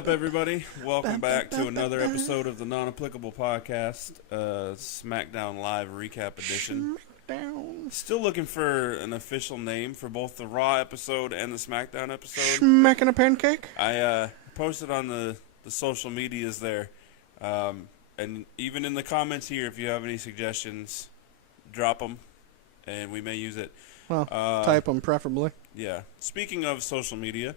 up, everybody? Welcome back to another episode of the Non-Applicable Podcast, Smackdown Live Recap Edition. Smackdown. Still looking for an official name for both the Raw episode and the Smackdown episode. Smacking a pancake? I posted on the social medias there, and even in the comments here, if you have any suggestions, drop them, and we may use it. Well, type them preferably. Yeah. Speaking of social media,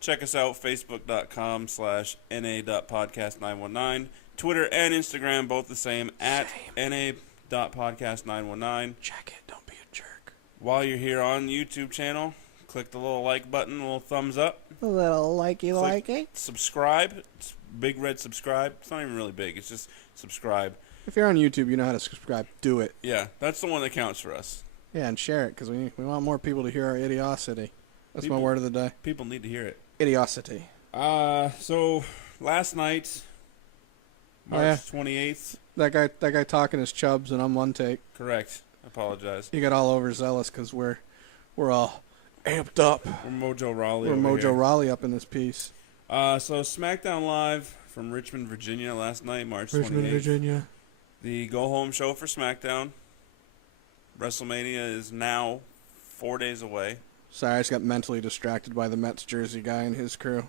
check us out, facebook.com/na.podcast919. Twitter and Instagram, both the same, at na.podcast919. Check it. Don't be a jerk. While you're here on the YouTube channel, click the little like button, a little thumbs up. A little likey. Subscribe. It's big red subscribe. It's not even really big. It's just subscribe. If you're on YouTube, you know how to subscribe. Do it. Yeah, that's the one that counts for us. Yeah, and share it, because we want more people to hear our idiocity. That's my word of the day. People need to hear it. Idiocity. So last night, March 28th. That guy talking his chubs, and I'm one take. Correct. I apologize. He got all overzealous because we're all amped up. We're Mojo Raleigh. We're Mojo Raleigh up in this piece. So SmackDown Live from Richmond, Virginia last night, March 28th. Richmond, Virginia. The go-home show for SmackDown. WrestleMania is now 4 days away. Sorry, I just got mentally distracted by the Mets jersey guy and his crew.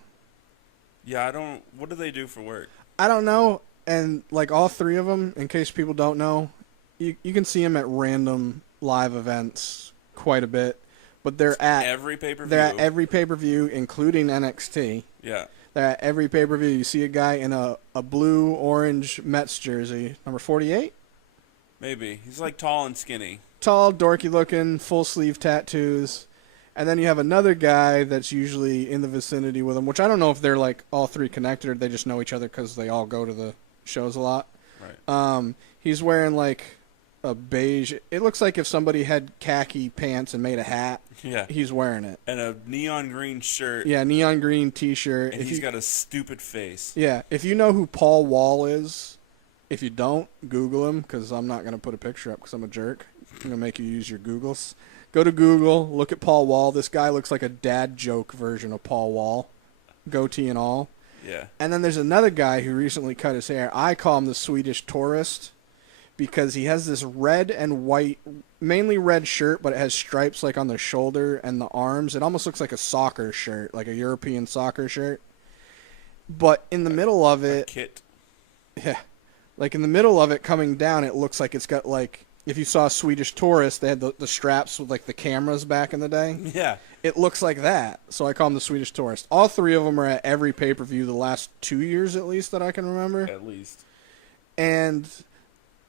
Yeah, what do they do for work? I don't know, and like all three of them, in case people don't know, you can see them at random live events quite a bit, but they're at every pay-per-view. They're at every pay-per-view, including NXT. Yeah. They're at every pay-per-view. You see a guy in a blue-orange Mets jersey, number 48? Maybe. He's like tall and skinny. Tall, dorky-looking, full-sleeve tattoos. And then you have another guy that's usually in the vicinity with him, which I don't know if they're like all three connected or they just know each other because they all go to the shows a lot. Right. He's wearing like a beige. It looks like if somebody had khaki pants and made a hat. Yeah. He's wearing it. And a neon green shirt. Yeah, neon green T-shirt. And he's got a stupid face. Yeah. If you know who Paul Wall is, if you don't, Google him because I'm not going to put a picture up because I'm a jerk. I'm going to make you use your Googles. Go to Google, look at Paul Wall. This guy looks like a dad joke version of Paul Wall, goatee and all. Yeah. And then there's another guy who recently cut his hair. I call him the Swedish tourist because he has this red and white, mainly red shirt, but it has stripes like on the shoulder and the arms. It almost looks like a soccer shirt, like a European soccer shirt. But in the middle of it, a kit. Yeah, like in the middle of it coming down, it looks like it's got like, if you saw a Swedish tourist, they had the straps with like the cameras back in the day. Yeah. It looks like that. So I call him the Swedish tourist. All three of them are at every pay-per-view the last 2 years at least that I can remember. At least. And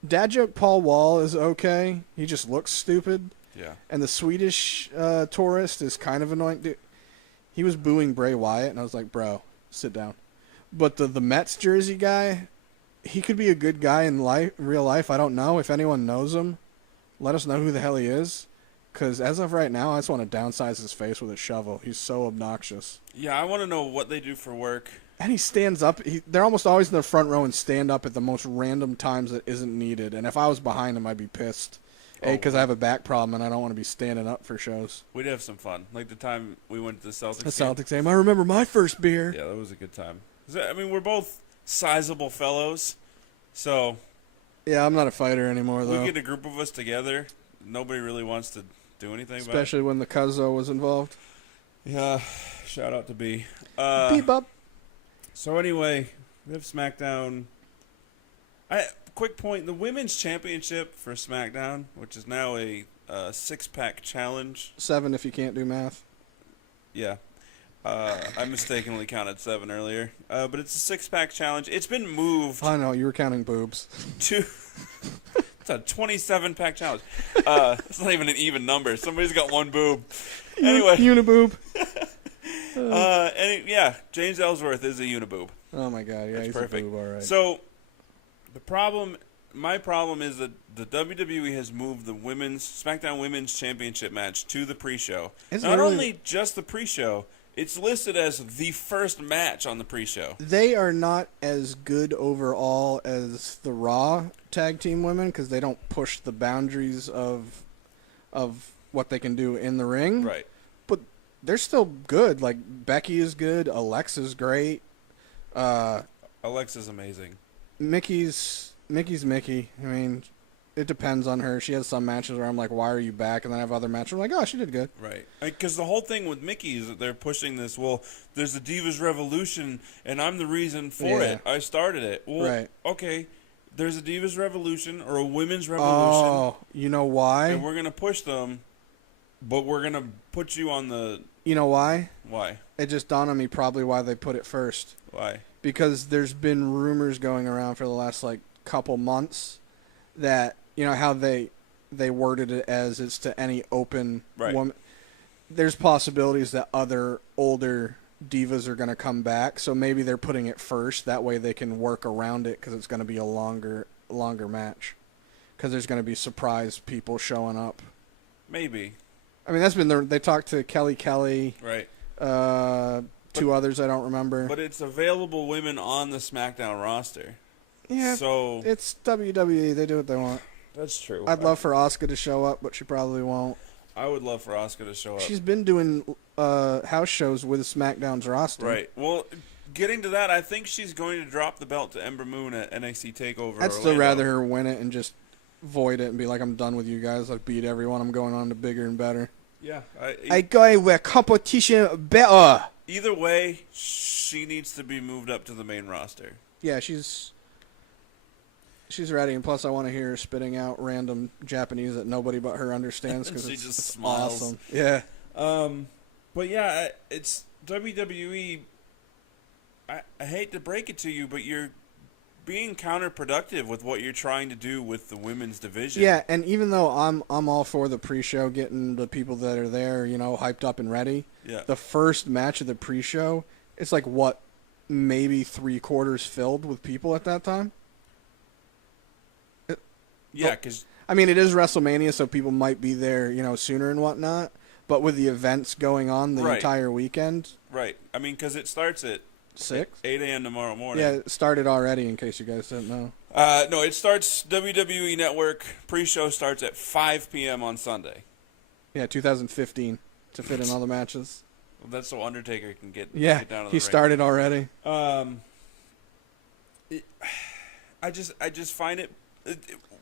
dad joke Paul Wall is okay. He just looks stupid. Yeah. And the Swedish tourist is kind of annoying. Dude, he was booing Bray Wyatt, and I was like, bro, sit down. But the Mets jersey guy, he could be a good guy in real life. I don't know. If anyone knows him, let us know who the hell he is. Because as of right now, I just want to downsize his face with a shovel. He's so obnoxious. Yeah, I want to know what they do for work. And he stands up. They're almost always in the front row and stand up at the most random times that isn't needed. And if I was behind him, I'd be pissed. Because I have a back problem and I don't want to be standing up for shows. We'd have some fun. Like the time we went to the Celtics game. The Celtics game. I remember my first beer. Yeah, that was a good time. I mean, we're both sizable fellows, so... Yeah, I'm not a fighter anymore, though. We get a group of us together. Nobody really wants to do anything about it. Especially when the Cuzzo was involved. Yeah, shout out to B. Bebop. So anyway, we have SmackDown. Quick point, the Women's Championship for SmackDown, which is now a six-pack challenge. 7 if you can't do math. Yeah. I mistakenly counted 7 earlier. But it's a six-pack challenge. It's been moved. I know, you were counting boobs. To... It's a 27-pack challenge. It's not even an even number. Somebody's got one boob. Anyway. Uniboob. Yeah, James Ellsworth is a uniboob. Oh, my God. Yeah, That's he's perfect. a boob, all right. So, my problem is that the WWE has moved the SmackDown Women's Championship match to the pre-show. Not only just the pre-show, it's listed as the first match on the pre-show. They are not as good overall as the Raw tag team women because they don't push the boundaries of what they can do in the ring. Right. But they're still good. Like, Becky is good. Alexa's great. Alexa's amazing. Mickey's Mickey. I mean, it depends on her. She has some matches where I'm like, why are you back? And then I have other matches where I'm like, oh, she did good. Right. Because the whole thing with Mickey is that they're pushing this, well, there's a Divas Revolution, and I'm the reason for it. I started it. Well, okay, there's a Divas Revolution or a Women's Revolution. Oh, you know why? And we're going to push them, but we're going to put you on the... You know why? Why? It just dawned on me probably why they put it first. Why? Because there's been rumors going around for the last, like, couple months that, you know, how they worded it as it's to any open woman. There's possibilities that other older divas are going to come back, so maybe they're putting it first. That way they can work around it because it's going to be a longer match. Because there's going to be surprise people showing up. Maybe. I mean, that's been they talked to Kelly. Right. Two others I don't remember. But it's available women on the SmackDown roster. Yeah, so it's WWE. They do what they want. That's true. I'd love for Asuka to show up, but she probably won't. I would love for Asuka to show up. She's been doing house shows with SmackDown's roster. Right. Well, getting to that, I think she's going to drop the belt to Ember Moon at NXT TakeOver. I'd still rather her win it and just void it and be like, I'm done with you guys. I've beat everyone. I'm going on to bigger and better. Yeah. I go where competition better. Either way, she needs to be moved up to the main roster. Yeah, she's ready, and plus I want to hear her spitting out random Japanese that nobody but her understands because it's just smiles. Awesome. Yeah. But yeah, it's WWE. I hate to break it to you, but you're being counterproductive with what you're trying to do with the women's division. Yeah, and even though I'm all for the pre-show, getting the people that are there, you know, hyped up and ready. Yeah. The first match of the pre-show, it's like what, maybe 3/4 filled with people at that time. Yeah, because I mean, it is WrestleMania, so people might be there, you know, sooner and whatnot. But with the events going on the entire weekend, right? I mean, because it starts at 6, 8 a.m. tomorrow morning. Yeah, it started already. In case you guys didn't know. No, it starts. WWE Network pre-show starts at 5 p.m. on Sunday. Yeah, 2015 to fit in all the matches. Well, that's so Undertaker can get Yeah, get down to the he ring. started already. I just find it.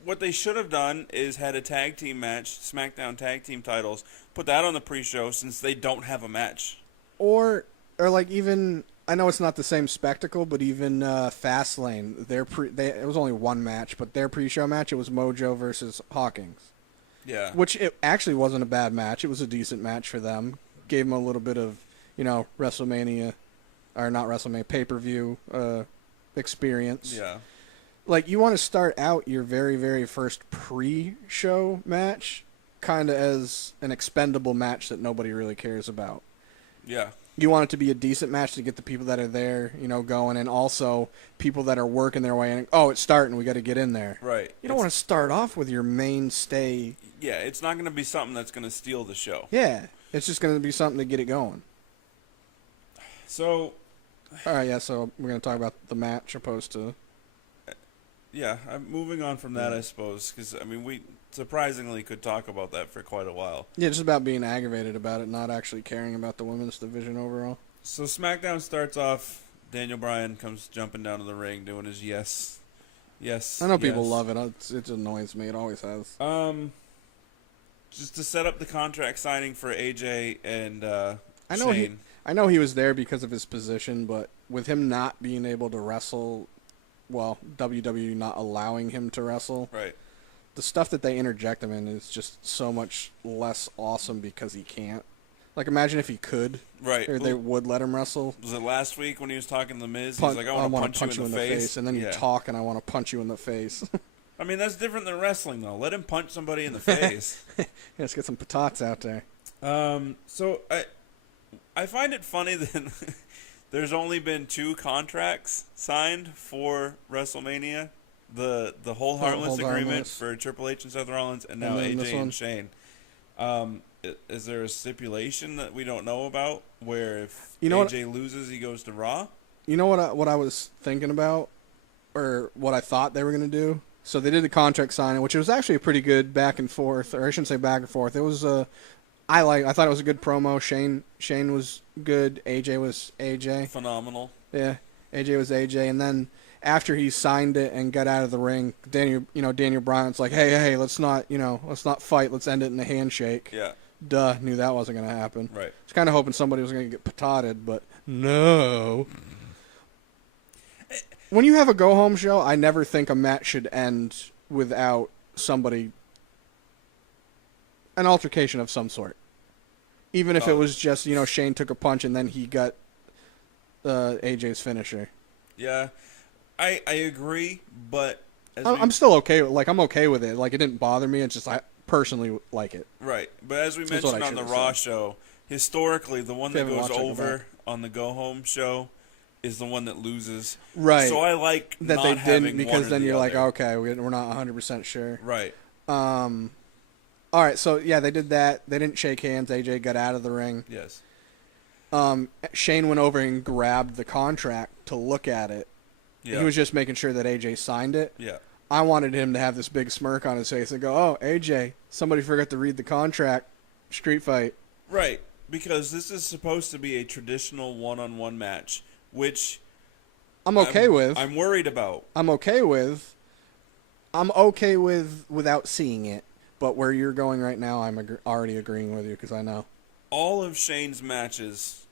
What they should have done is had a tag team match, SmackDown tag team titles. Put that on the pre-show since they don't have a match. Or like even, I know it's not the same spectacle, but even Fastlane, it was only one match, but their pre-show match, it was Mojo versus Hawkins. Yeah. Which it actually wasn't a bad match. It was a decent match for them. Gave them a little bit of, you know, WrestleMania, or not WrestleMania, pay-per-view experience. Yeah. Like, you want to start out your very, very first pre-show match kind of as an expendable match that nobody really cares about. Yeah. You want it to be a decent match to get the people that are there, you know, going, and also people that are working their way in. Oh, it's starting. We got to get in there. Right. You don't want to start off with your mainstay. Yeah, it's not going to be something that's going to steal the show. Yeah, it's just going to be something to get it going. So. All right, yeah, so we're going to talk about the match opposed to. Yeah, I'm moving on from that, I suppose, because, I mean, we surprisingly could talk about that for quite a while. Yeah, just about being aggravated about it, not actually caring about the women's division overall. So SmackDown starts off, Daniel Bryan comes jumping down to the ring, doing his yes. I know people love it. It annoys me. It always has. Just to set up the contract signing for AJ and Shane. I know he was there because of his position, but with him not being able to wrestle, well, WWE not allowing him to wrestle, right? The stuff that they interject him in is just so much less awesome because he can't. Like, imagine if he could, right? Or they would let him wrestle. Was it last week when he was talking to The Miz? He's like, I want to punch you in the face. And then you talk, and I want to punch you in the face. I mean, that's different than wrestling, though. Let him punch somebody in the face. Yeah, let's get some patats out there. So I find it funny that there's only been 2 contracts signed for WrestleMania. The Hold Harmless agreement for Triple H and Seth Rollins, and now AJ and Shane. Is there a stipulation that we don't know about where if AJ loses, he goes to Raw? You know what I was thinking about, or what I thought they were going to do? So they did the contract signing, which was actually a pretty good back and forth, or I shouldn't say back and forth. It was I thought it was a good promo. Shane was good. AJ was AJ. Phenomenal. Yeah. AJ was AJ, and then after he signed it and got out of the ring, Daniel Bryan's like, hey, let's not fight, let's end it in a handshake. Yeah. Duh, knew that wasn't going to happen. Right. I was kind of hoping somebody was going to get patotted, but no. When you have a go-home show, I never think a match should end without an altercation of some sort. Even if it was just, Shane took a punch and then he got AJ's finisher. Yeah, I agree, but I'm still okay. I'm okay with it. Like, it didn't bother me. It's just I personally like it. Right, but as we mentioned on the Raw show, historically, the one that goes over on the go-home show is the one that loses. Right. So I like that not they having didn't, because one or then the you're like, other. okay, we're not 100% sure. Right. All right, so yeah, they did that. They didn't shake hands. AJ got out of the ring. Yes. Shane went over and grabbed the contract to look at it. Yeah. He was just making sure that AJ signed it. Yeah. I wanted him to have this big smirk on his face and go, "Oh, AJ, somebody forgot to read the contract. Street fight." Right, because this is supposed to be a traditional one-on-one match, which I'm okay with. I'm worried about. I'm okay with without seeing it. But where you're going right now, I'm already agreeing with you because I know. All of Shane's matches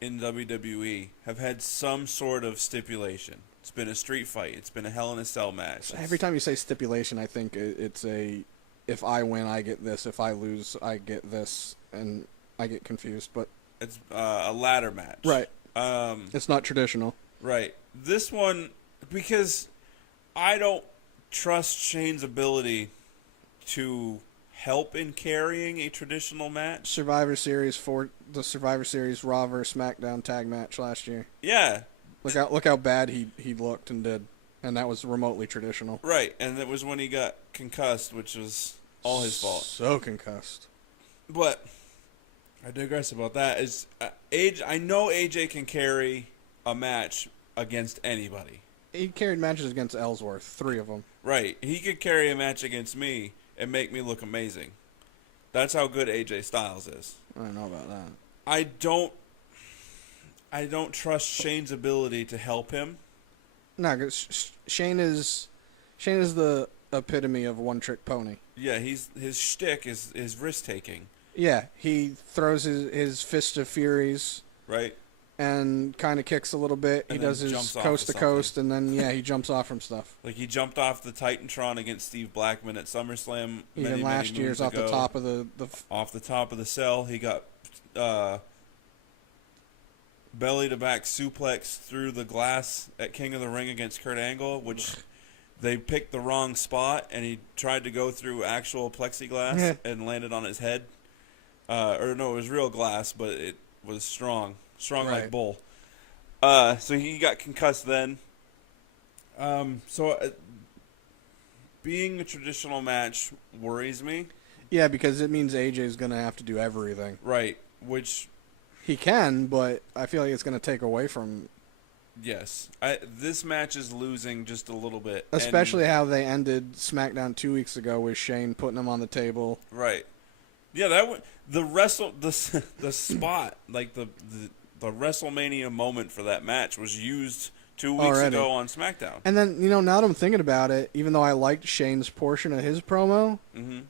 in WWE have had some sort of stipulation. It's been a street fight. It's been a Hell in a Cell match. Every time you say stipulation, I think it's if I win, I get this. If I lose, I get this. And I get confused. But it's a ladder match. Right. It's not traditional. Right. This one, because I don't trust Shane's ability to help in carrying a traditional match. Survivor Series Raw vs. Smackdown tag match last year. Yeah. Look how bad he looked and did, and that was remotely traditional. Right, and it was when he got concussed, which was all his fault. So concussed. But I digress about that. I know AJ can carry a match against anybody. He carried matches against Ellsworth, 3 of them. Right, he could carry a match against me and make me look amazing. That's how good AJ Styles is. I don't know about that. I don't trust Shane's ability to help him. No, because Shane is the epitome of one-trick pony. Yeah, his shtick is risk taking. Yeah, he throws his fist of furies. Right. And kind of kicks a little bit. And he does his coast to coast, and then he jumps off from stuff. Like he jumped off the Titantron against Steve Blackman at SummerSlam. Even last year's off the top of off the top of the cell. He got belly to back suplex through the glass at King of the Ring against Kurt Angle, which they picked the wrong spot, and he tried to go through actual plexiglass and landed on his head. Or no, it was real glass, but it was strong right. Like bull. So he got concussed then. Being a traditional match worries me. Yeah, because it means AJ's going to have to do everything. Right, which he can, but I feel like it's going to take away from. Yes, this match is losing just a little bit, especially how they ended SmackDown 2 weeks ago with Shane putting him on the table. Right. Yeah, the spot, like the WrestleMania moment for that match was used 2 weeks ago on SmackDown. And then now that I'm thinking about it, even though I liked Shane's portion of his promo. Mm-hmm.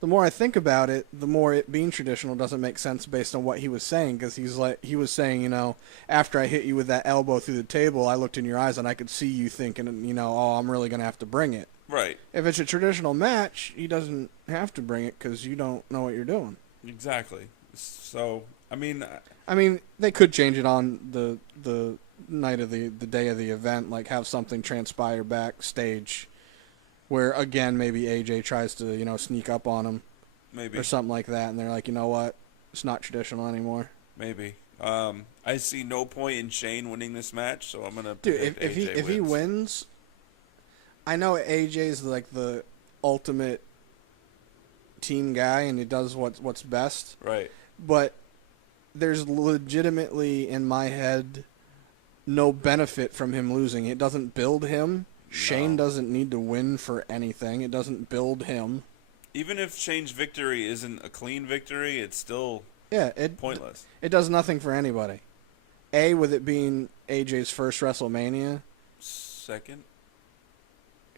The more I think about it, the more it being traditional doesn't make sense based on what he was saying. Because he was saying, after I hit you with that elbow through the table, I looked in your eyes and I could see you thinking, oh, I'm really going to have to bring it. Right. If it's a traditional match, he doesn't have to bring it because you don't know what you're doing. Exactly. So, I mean, they could change it on the night of the day of the event, like have something transpire backstage. Where, again, maybe AJ tries to, sneak up on him. Maybe. Or something like that. And they're like, you know what? It's not traditional anymore. Maybe. I see no point in Shane winning this match, so I'm going to pick AJ if he wins, I know AJ's like the ultimate team guy and he does what's best. Right. But there's legitimately, in my head, no benefit from him losing. It doesn't build him. Shane doesn't need to win for anything. It doesn't build him. Even if Shane's victory isn't a clean victory, it's still pointless. It does nothing for anybody. with it being AJ's first WrestleMania. Second.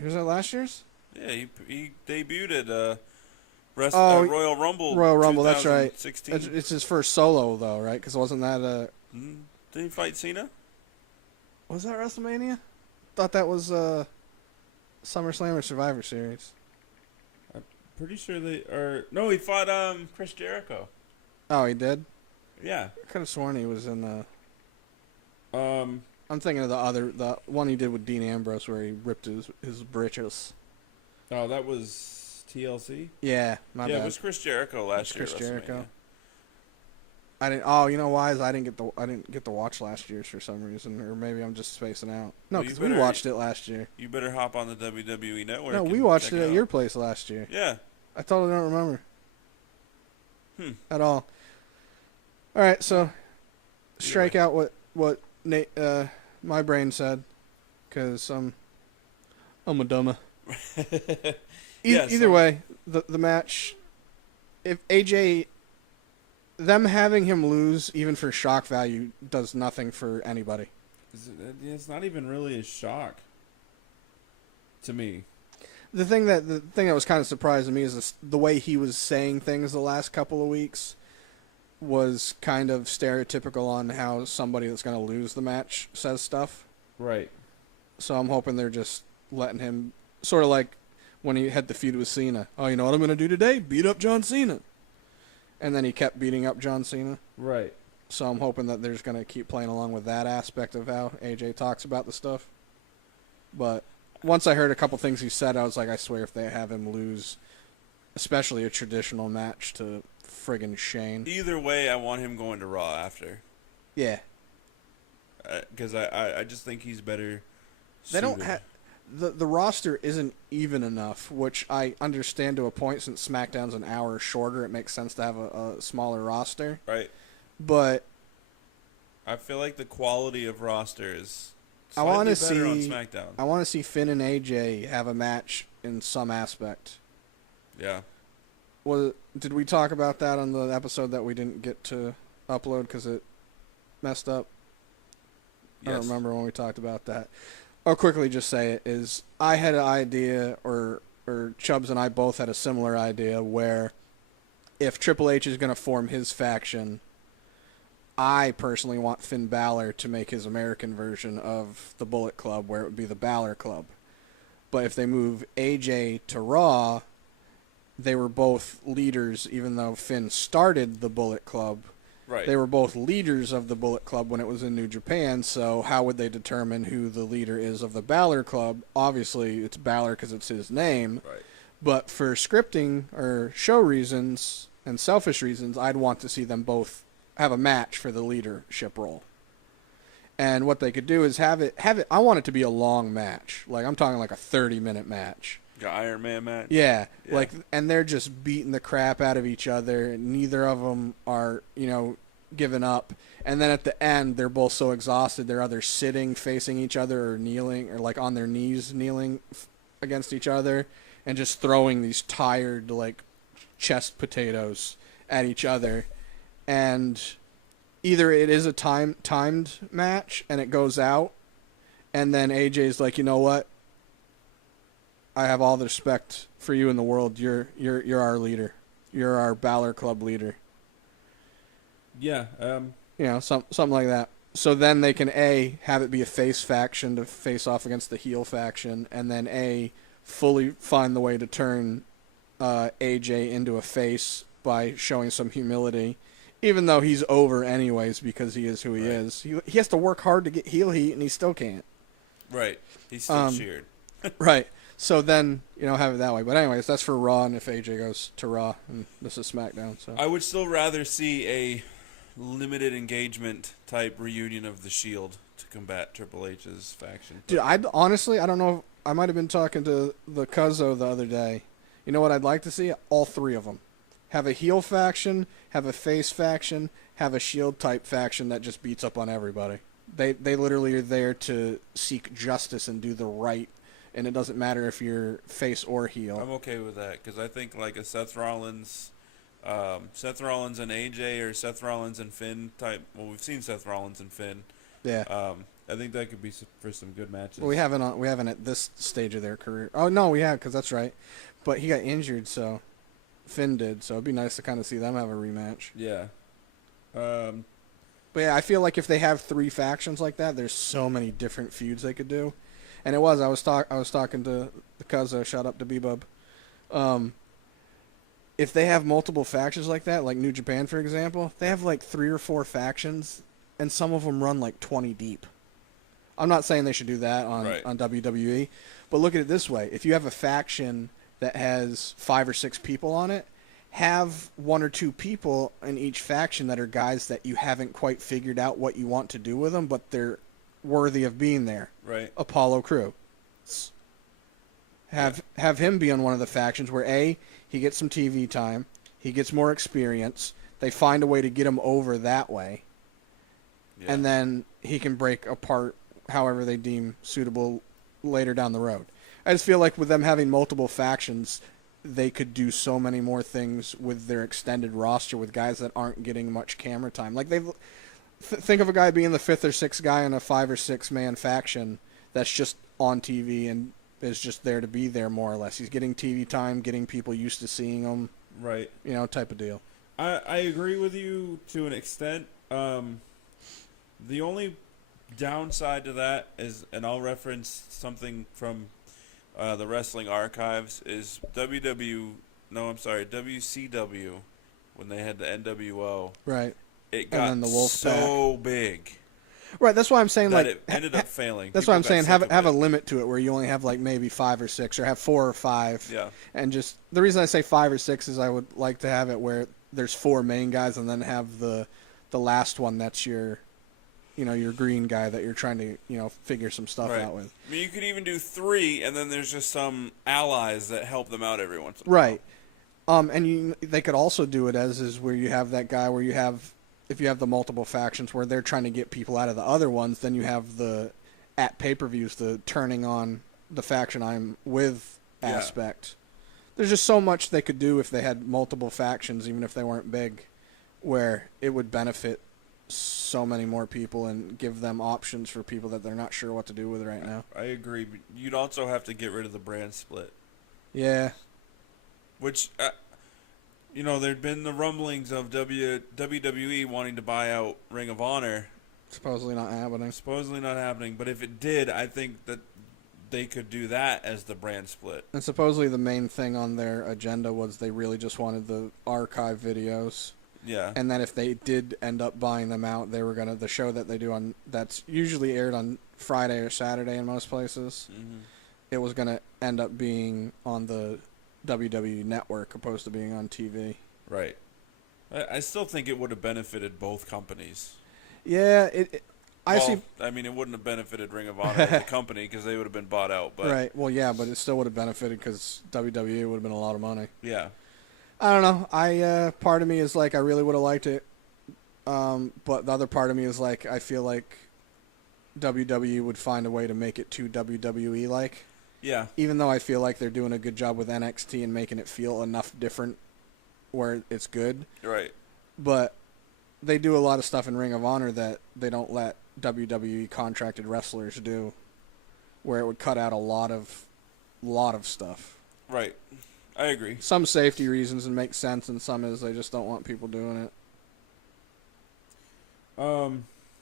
Was that last year's? Yeah, he debuted at Royal Rumble. Royal Rumble, that's right. 2016. It's his first solo though, right? Because wasn't that Did he fight Cena? Was that WrestleMania? Thought that was SummerSlam or Survivor Series. I'm pretty sure they are. No, he fought Chris Jericho. Oh, he did? Yeah. I could have sworn he was in I'm thinking of the one he did with Dean Ambrose where he ripped his britches. Oh, that was TLC? Yeah, my bad. Yeah, it was Chris Jericho last year. Chris Jericho. I didn't. Oh, you know why? Is I didn't get to watch last year's for some reason, or maybe I'm just spacing out. No, because we watched it last year. You better hop on the WWE Network. No, we watched it at your place last year. Yeah. I totally don't remember. At all. All right, so strike out what Nate, my brain said, because I'm a dumma. Either way, the match, if AJ, them having him lose even for shock value does nothing for anybody. It's not even really a shock to me. The thing that was kind of surprising me is the way he was saying things the last couple of weeks was kind of stereotypical on how somebody that's going to lose the match says stuff. Right. So I'm hoping they're just letting him, sort of like when he had the feud with Cena. Oh, you know what I'm going to do today? Beat up John Cena. And then he kept beating up John Cena. Right. So I'm hoping that they're just going to keep playing along with that aspect of how AJ talks about the stuff. But once I heard a couple things he said, I was like, I swear if they have him lose, especially a traditional match to friggin' Shane. Either way, I want him going to Raw after. Yeah. Because I just think he's better They don't have... The roster isn't even enough, which I understand to a point. Since SmackDown's an hour shorter, it makes sense to have a smaller roster. Right. But I feel like the quality of roster is I want to better on see SmackDown. I want to see Finn and AJ have a match in some aspect. Yeah. Did we talk about that on the episode that we didn't get to upload because it messed up? Yes. I don't remember when we talked about that. I'll quickly just say it is I had an idea, or Chubbs and I both had a similar idea, where if Triple H is going to form his faction, I personally want Finn Balor to make his American version of the Bullet Club, where it would be the Balor Club. But if they move AJ to Raw, they were both leaders, even though Finn started the Bullet Club. Right. They were both leaders of the Bullet Club when it was in New Japan, so how would they determine who the leader is of the Balor Club? Obviously, it's Balor because it's his name. Right. But for scripting or show reasons and selfish reasons, I'd want to see them both have a match for the leadership role. And what they could do is have it. I want it to be a long match. Like, I'm talking like a 30-minute match. Like an Iron Man match? Yeah. And they're just beating the crap out of each other. Neither of them are, giving up. And then at the end, they're both so exhausted, they're either sitting facing each other or kneeling, or like on their knees kneeling against each other and just throwing these tired, like, chest potatoes at each other. And either it is a timed match and it goes out, and then AJ's like, you know what? I have all the respect for you in the world. You're our leader. You're our Balor Club leader. Yeah. Something like that. So then they can have it be a face faction to face off against the heel faction, and then fully find the way to turn AJ into a face by showing some humility, even though he's over anyways because he is who he is. He has to work hard to get heel heat, and he still can't. Right. He's still cheered. Right. So then, have it that way. But anyways, that's for Raw, and if AJ goes to Raw, and this is SmackDown. So I would still rather see a limited engagement type reunion of the Shield to combat Triple H's faction. Dude, I don't know. I might have been talking to the Cuzzo the other day. You know what I'd like to see? All three of them. Have a heel faction, have a face faction, have a Shield type faction that just beats up on everybody. They literally are there to seek justice and do the right. And it doesn't matter if you're face or heel. I'm okay with that because I think like a Seth Rollins, Seth Rollins and AJ or Seth Rollins and Finn type. Well, we've seen Seth Rollins and Finn. Yeah. I think that could be for some good matches. Well, we haven't at this stage of their career. Oh no, we have, because that's right. But he got injured, so Finn did. So it'd be nice to kind of see them have a rematch. Yeah. But yeah, I feel like if they have 3 factions like that, there's so many different feuds they could do. And I was talking to the Cuzzo, shout out to B-Bub. If they have multiple factions like that, like New Japan, for example, they have like 3 or 4 factions, and some of them run like 20 deep. I'm not saying they should do that on WWE, but look at it this way. If you have a faction that has 5 or 6 people on it, have 1 or 2 people in each faction that are guys that you haven't quite figured out what you want to do with them, but they're worthy of being there. Right. Apollo Crew. Have him be on one of the factions where he gets some TV time, he gets more experience, they find a way to get him over that way, and then he can break apart however they deem suitable later down the road. I just feel like with them having multiple factions, they could do so many more things with their extended roster with guys that aren't getting much camera time. Like think of a guy being the 5th or 6th guy in a 5 or 6 man faction that's just on TV and is just there to be there, more or less. He's getting TV time, getting people used to seeing him. Right. Type of deal. I agree with you to an extent. The only downside to that is, and I'll reference something from the wrestling archives, is WCW, when they had the NWO. Right. It got so big. Right, that's why I'm saying that it ended up failing. That's why I'm saying have a limit to it where you only have like maybe 5 or 6, or have 4 or 5. Yeah. And just the reason I say 5 or 6 is I would like to have it where there's 4 main guys and then have the last one that's your green guy that you're trying to figure some stuff out with. I mean, you could even do 3, and then there's just some allies that help them out every once in a while. Right. And they could also do it as where you have that guy where you have, if you have the multiple factions where they're trying to get people out of the other ones, then you have at pay-per-views, the turning on the faction I'm with aspect. There's just so much they could do if they had multiple factions, even if they weren't big, where it would benefit so many more people and give them options for people that they're not sure what to do with right now. I agree, but you'd also have to get rid of the brand split. Yeah. Which, there'd been the rumblings of WWE wanting to buy out Ring of Honor. Supposedly not happening. But if it did, I think that they could do that as the brand split. And supposedly the main thing on their agenda was they really just wanted the archive videos. Yeah. And then if they did end up buying them out, they were the show that they do that's usually aired on Friday or Saturday in most places. Mm-hmm. It was going to end up being on the WWE network opposed to being on TV. Right. I still think it would have benefited both companies. Yeah, I mean, it wouldn't have benefited Ring of Honor as a company because they would have been bought out. But right. Well, yeah, but it still would have benefited because WWE would have been a lot of money. Yeah. I don't know. Part of me is like I really would have liked it, but the other part of me is like I feel like WWE would find a way to make it too WWE like. Yeah. Even though I feel like they're doing a good job with NXT and making it feel enough different where it's good. Right. But they do a lot of stuff in Ring of Honor that they don't let WWE contracted wrestlers do, where it would cut out a lot of stuff. Right. I agree. Some safety reasons and make sense, and some is they just don't want people doing it.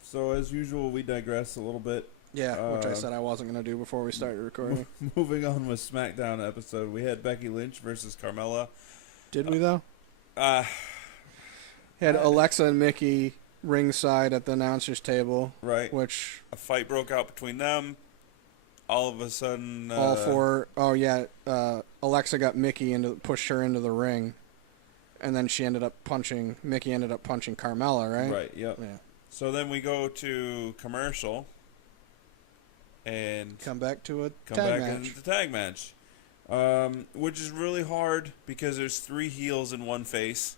So as usual, we digress a little bit. Yeah, which I said I wasn't going to do before we started recording. Moving on with Smackdown episode, we had Becky Lynch versus Carmella. Did we, though? Had Alexa and Mickey ringside at the announcer's table. Right. Which a fight broke out between them. All of a sudden... all four... Oh, yeah. Alexa got Mickey pushed her into the ring. And then Mickey ended up punching Carmella, right? Right, yep. Yeah. So then we go to commercial. And come back into the tag match, which is really hard because there's 3 heels in one face.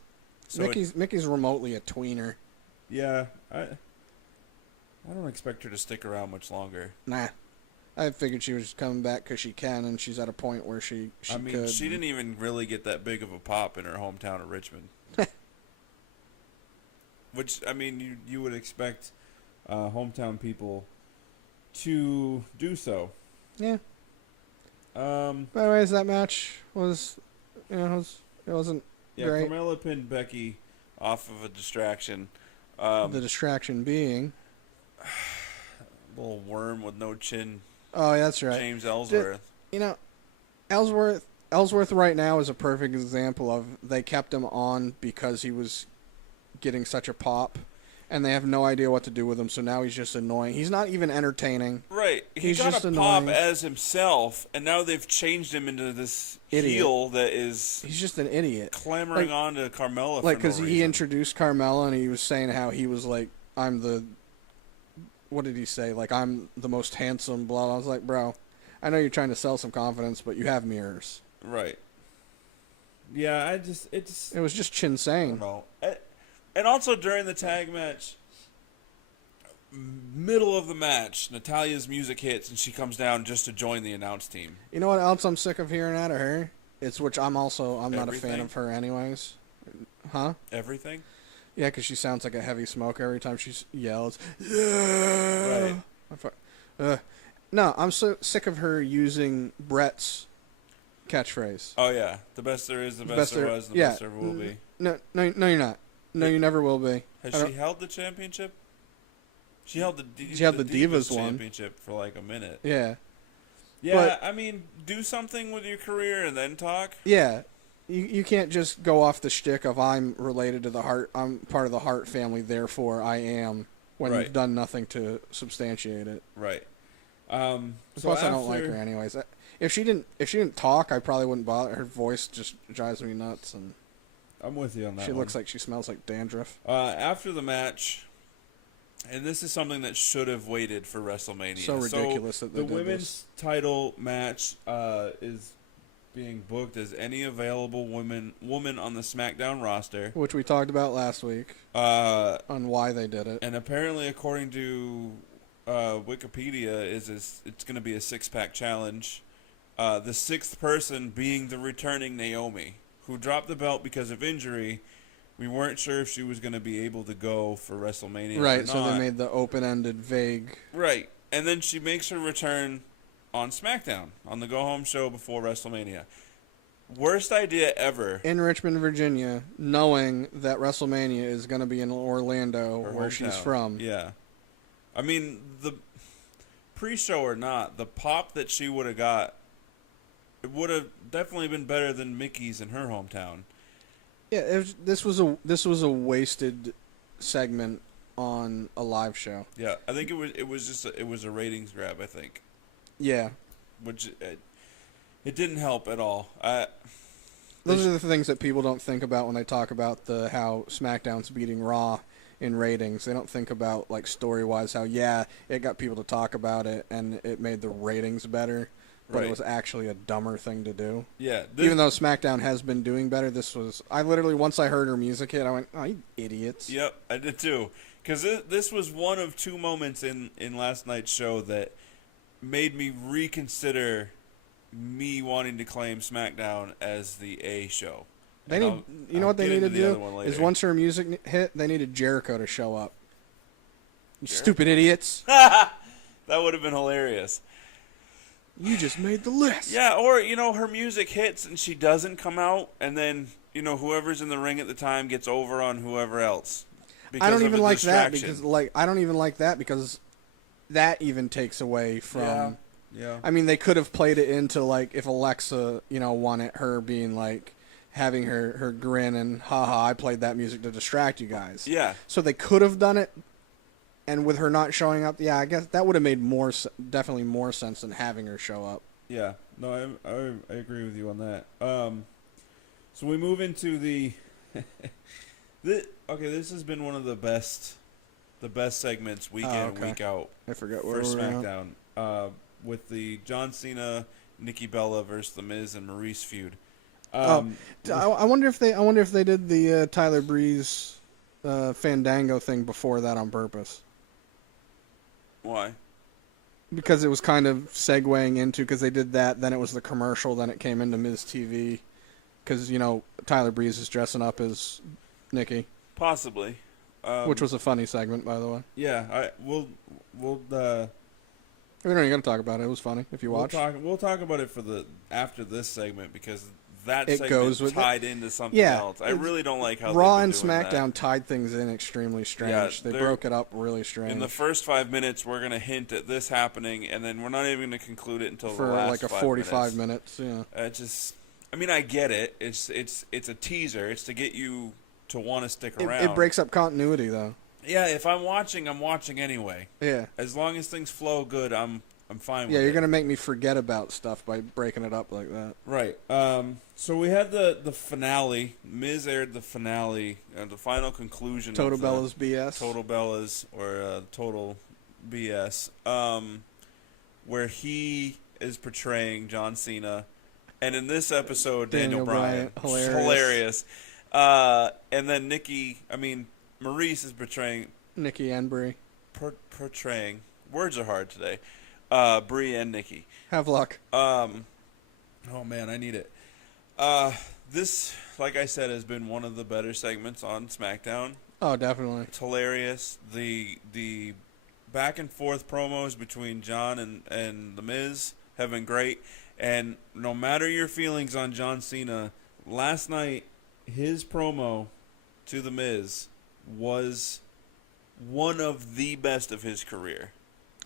So Mickey's remotely a tweener. Yeah, I don't expect her to stick around much longer. Nah, I figured she was coming back because she can, and she's at a point where she could. She didn't even really get that big of a pop in her hometown of Richmond. Which, I mean, you would expect hometown people to do so. Yeah. By the way, that match was, it wasn't great. Yeah, Carmella pinned Becky off of a distraction. The distraction being little worm with no chin. Oh, yeah, that's right. James Ellsworth. Ellsworth right now is a perfect example of they kept him on because he was getting such a pop, and they have no idea what to do with him, so now he's just annoying. He's not even entertaining. Right. He's got just a pop as himself, and now they've changed him into this heel that is... He's just an idiot. Clamoring on to Carmella for because he introduced Carmella, and he was saying how he was like, I'm the... What did he say? Like, I'm the most handsome, blah. I was like, bro, I know you're trying to sell some confidence, but you have mirrors. Right. Yeah, it was just Chinsane. And also during the tag match, middle of the match, Natalya's music hits and she comes down just to join the announce team. You know what else I'm sick of hearing out of her? It's which I'm not a fan of her anyways. Huh? Everything? Yeah, because she sounds like a heavy smoker every time she yells. Yeah. Right. No, I'm so sick of her using Brett's catchphrase. Oh yeah, the best there is, the best there was, the best there will be. No, you're not. No, you never will be. Has she held the championship? She held the Divas championship for like a minute. Yeah. Yeah, but, I mean, do something with your career and then talk. Yeah. You can't just go off the shtick of I'm related to the Hart, I'm part of the Hart family, therefore I am, when you've done nothing to substantiate it. Right. Plus, I don't like her anyways. If she didn't talk, I probably wouldn't bother. Her voice just drives me nuts, and I'm with you on that. She looks like she smells like dandruff. After the match, and this is something that should have waited for WrestleMania. So ridiculous that they did the women's title match is being booked as any available woman on the Smackdown roster, which we talked about last week on why they did it. And apparently, according to Wikipedia, it's going to be a 6-pack challenge. The sixth person being the returning Naomi, who dropped the belt because of injury. We weren't sure if she was going to be able to go for WrestleMania. Right, so they made the open-ended vague. Right, and then she makes her return on SmackDown, on the go-home show before WrestleMania. Worst idea ever. In Richmond, Virginia, knowing that WrestleMania is going to be in Orlando, where she's from. Yeah. I mean, the pre-show or not, the pop that she would have got, it would have definitely been better than Mickey's in her hometown. Yeah, this was a wasted segment on a live show. Yeah, I think it was a ratings grab, I think. Yeah. Which it didn't help at all. Those are the things that people don't think about when they talk about how SmackDown's beating Raw in ratings. They don't think about, like, story-wise how, yeah, it got people to talk about it and it made the ratings better, but it was actually a dumber thing to do. Yeah. Even though SmackDown has been doing better, I literally, once I heard her music hit, I went, oh, you idiots. Yep, I did too. Because this was one of two moments in last night's show that made me reconsider me wanting to claim SmackDown as the A show. You know what they need to do is once her music hit, they needed Jericho to show up. You stupid idiots. That would have been hilarious. You just made the list. Yeah, or, her music hits and she doesn't come out, and then, whoever's in the ring at the time gets over on whoever else. I don't even like that because that even takes away from. Yeah. I mean, they could have played it into, like, if Alexa, wanted her being like having her grin and haha, I played that music to distract you guys. Yeah. So they could have done it, and with her not showing up, yeah, I guess that would have made definitely more sense than having her show up. Yeah. No, I agree with you on that. So we move into the. This has been one of the best segments week in and week out. I forgot for SmackDown. With the John Cena, Nikki Bella versus The Miz and Maurice feud. I wonder if they did the Tyler Breeze Fandango thing before that on purpose. Why? because it was kind of segueing into, because they did that, then it was the commercial, then it came into Miz TV, because, Tyler Breeze is dressing up as Nikki. Possibly. Which was a funny segment, by the way. Yeah, we'll we don't even got to talk about it. It was funny if you watch. We'll talk about it for after this segment, because that it segment goes with tied into something else. I really don't like how Raw they've and been doing SmackDown that. tied things in extremely strange. Yeah, they broke it up really strange. In the first 5 minutes, we're going to hint at this happening, and then we're not even going to conclude it until for the last like a 45 minutes. Yeah. I get it. It's a teaser. It's to get you to want to stick around. It breaks up continuity, though. Yeah, if I'm watching anyway. Yeah. As long as things flow good, I'm fine with it. Yeah, you're going to make me forget about stuff by breaking it up like that. Right. So we had the finale. Miz aired the finale, the final conclusion. Total Bella's BS. Total Bella's, or Total BS, where he is portraying John Cena. And in this episode, Daniel Bryan. Hilarious. And then Maurice is portraying... Nikki and Brie. Portraying... Words are hard today. Brie and Nikki. Have luck. Oh man, I need it. This, like I said, has been one of the better segments on SmackDown. Oh, definitely. It's hilarious. The back and forth promos between John and The Miz have been great. And no matter your feelings on John Cena, last night his promo to The Miz was one of the best of his career.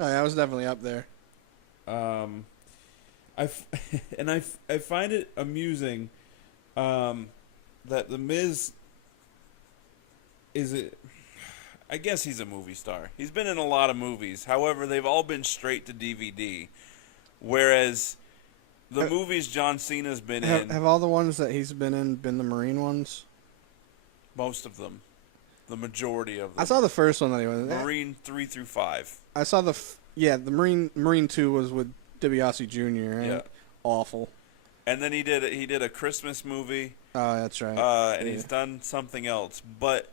Oh, yeah, I was definitely up there. I find it amusing that The Miz I guess he's a movie star. He's been in a lot of movies. However, they've all been straight to DVD. Whereas the movies John Cena's been in... Have all the ones that he's been in been the Marine ones? Most of them. The majority of them. I saw the first one that he was in. Marine 3 through 5. I saw the Marine 2 was with DiBiase Jr. Right? Yeah. Awful. And then he did a Christmas movie. Oh, that's right. And he's done something else. But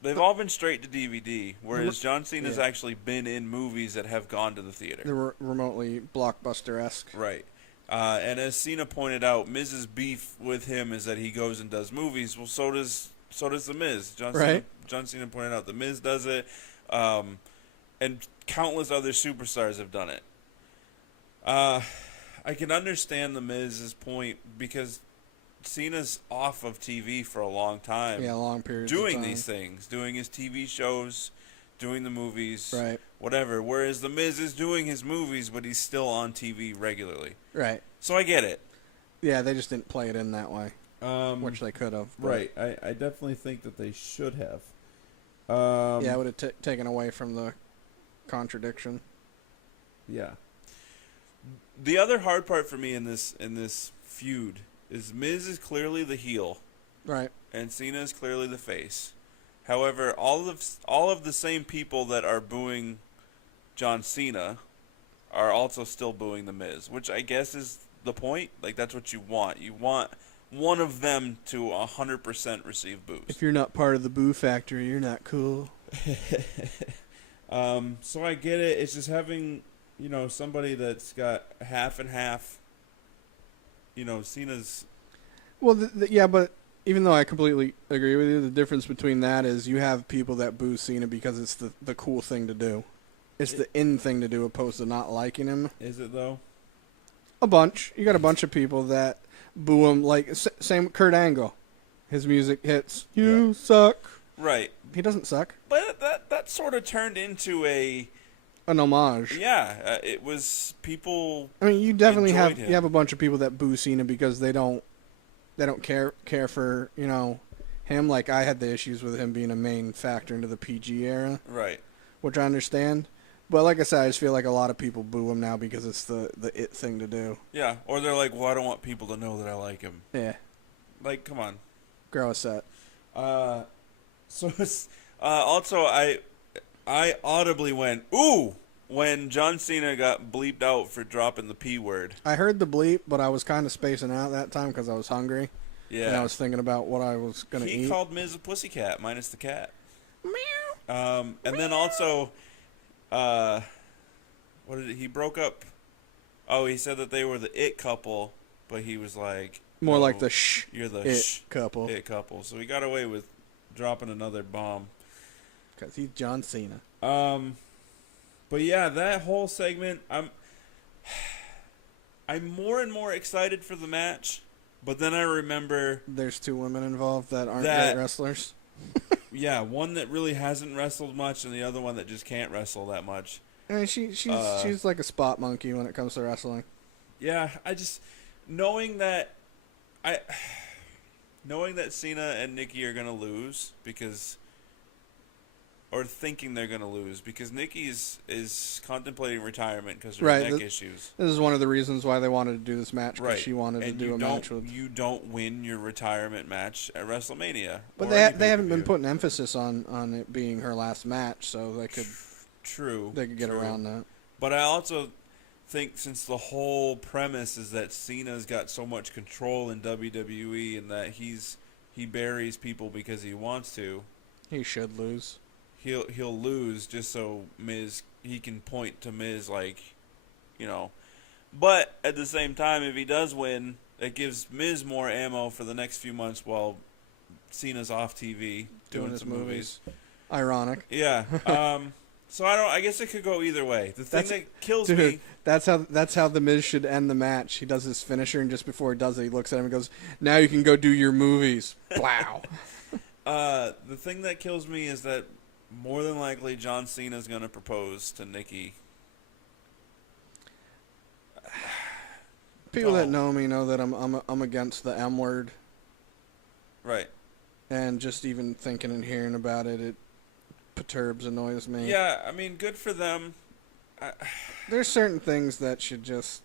they've all been straight to DVD, whereas John Cena's actually been in movies that have gone to the theater. They're remotely blockbuster-esque. Right. And as Cena pointed out, Miz's beef with him is that he goes and does movies. Well, so does The Miz. John Cena pointed out The Miz does it, and countless other superstars have done it. I can understand The Miz's point because Cena's off of TV for a long time. Yeah, long periods doing of time. these things, doing his TV shows, doing the movies, right? Whatever. Whereas The Miz is doing his movies, but he's still on TV regularly. Right. So I get it. Yeah, they just didn't play it in that way, which they could have. Right. I definitely think that they should have. Yeah, it would have taken away from the contradiction. Yeah. The other hard part for me in this feud is Miz is clearly the heel, right, and Cena is clearly the face. However, all of the same people that are booing John Cena are also still booing The Miz, which I guess is the point. Like, that's what you want. You want one of them to 100% receive boos. If you're not part of the boo factory, you're not cool. So I get it. It's just having, somebody that's got half and half. Cena's... Well, yeah, but even though I completely agree with you, the difference between that is you have people that boo Cena because it's the cool thing to do. It's the in thing to do opposed to not liking him. Is it, though? A bunch. You got a bunch of people that boo him, like, same with Kurt Angle. His music hits, you suck. Right. He doesn't suck. But that sort of turned into an homage. Yeah, it was people. I mean, you definitely have him. You have a bunch of people that boo Cena because they don't care for him. Like I had the issues with him being a main factor into the PG era, right? Which I understand, but like I said, I just feel like a lot of people boo him now because it's the it thing to do. Yeah, or they're like, well, I don't want people to know that I like him. Yeah, like come on, grow a set. So it's, also I audibly went, ooh, when John Cena got bleeped out for dropping the P word. I heard the bleep, but I was kind of spacing out that time because I was hungry. Yeah. And I was thinking about what I was going to eat. He called Miz a pussycat, minus the cat. Meow. And then also, he broke up? Oh, he said that they were the it couple, but he was like More no, like the you're the it couple. it couple. So he got away with dropping another bomb. Because he's John Cena. But yeah, that whole segment, I'm more and more excited for the match. But then I remember there's 2 women involved that aren't great wrestlers. Yeah, one that really hasn't wrestled much, and the other one that just can't wrestle that much. I mean, she's like a spot monkey when it comes to wrestling. Yeah, I just knowing that Cena and Nikki are gonna lose or thinking they're gonna lose because Nikki is contemplating retirement because of her neck issues. This is one of the reasons why they wanted to do this match. Because she wanted to do a match with. You don't win your retirement match at WrestleMania. But they haven't been putting emphasis on it being her last match, so they could. They could get around that. But I also think since the whole premise is that Cena's got so much control in WWE and that he buries people because he wants to, he should lose. He'll lose just so he can point to Miz like, you know. But at the same time, if he does win, it gives Miz more ammo for the next few months while Cena's off TV doing some movies. Ironic. Yeah. So I guess it could go either way. The thing that kills me. That's how the Miz should end the match. He does his finisher, and just before he does it, he looks at him and goes, "Now you can go do your movies." Wow. The thing that kills me is that more than likely John Cena is going to propose to Nikki. People that know me know that I'm against the M word. Right. And just even thinking and hearing about it, it perturbs, annoys me. Yeah, I mean, good for them. There's certain things that should just.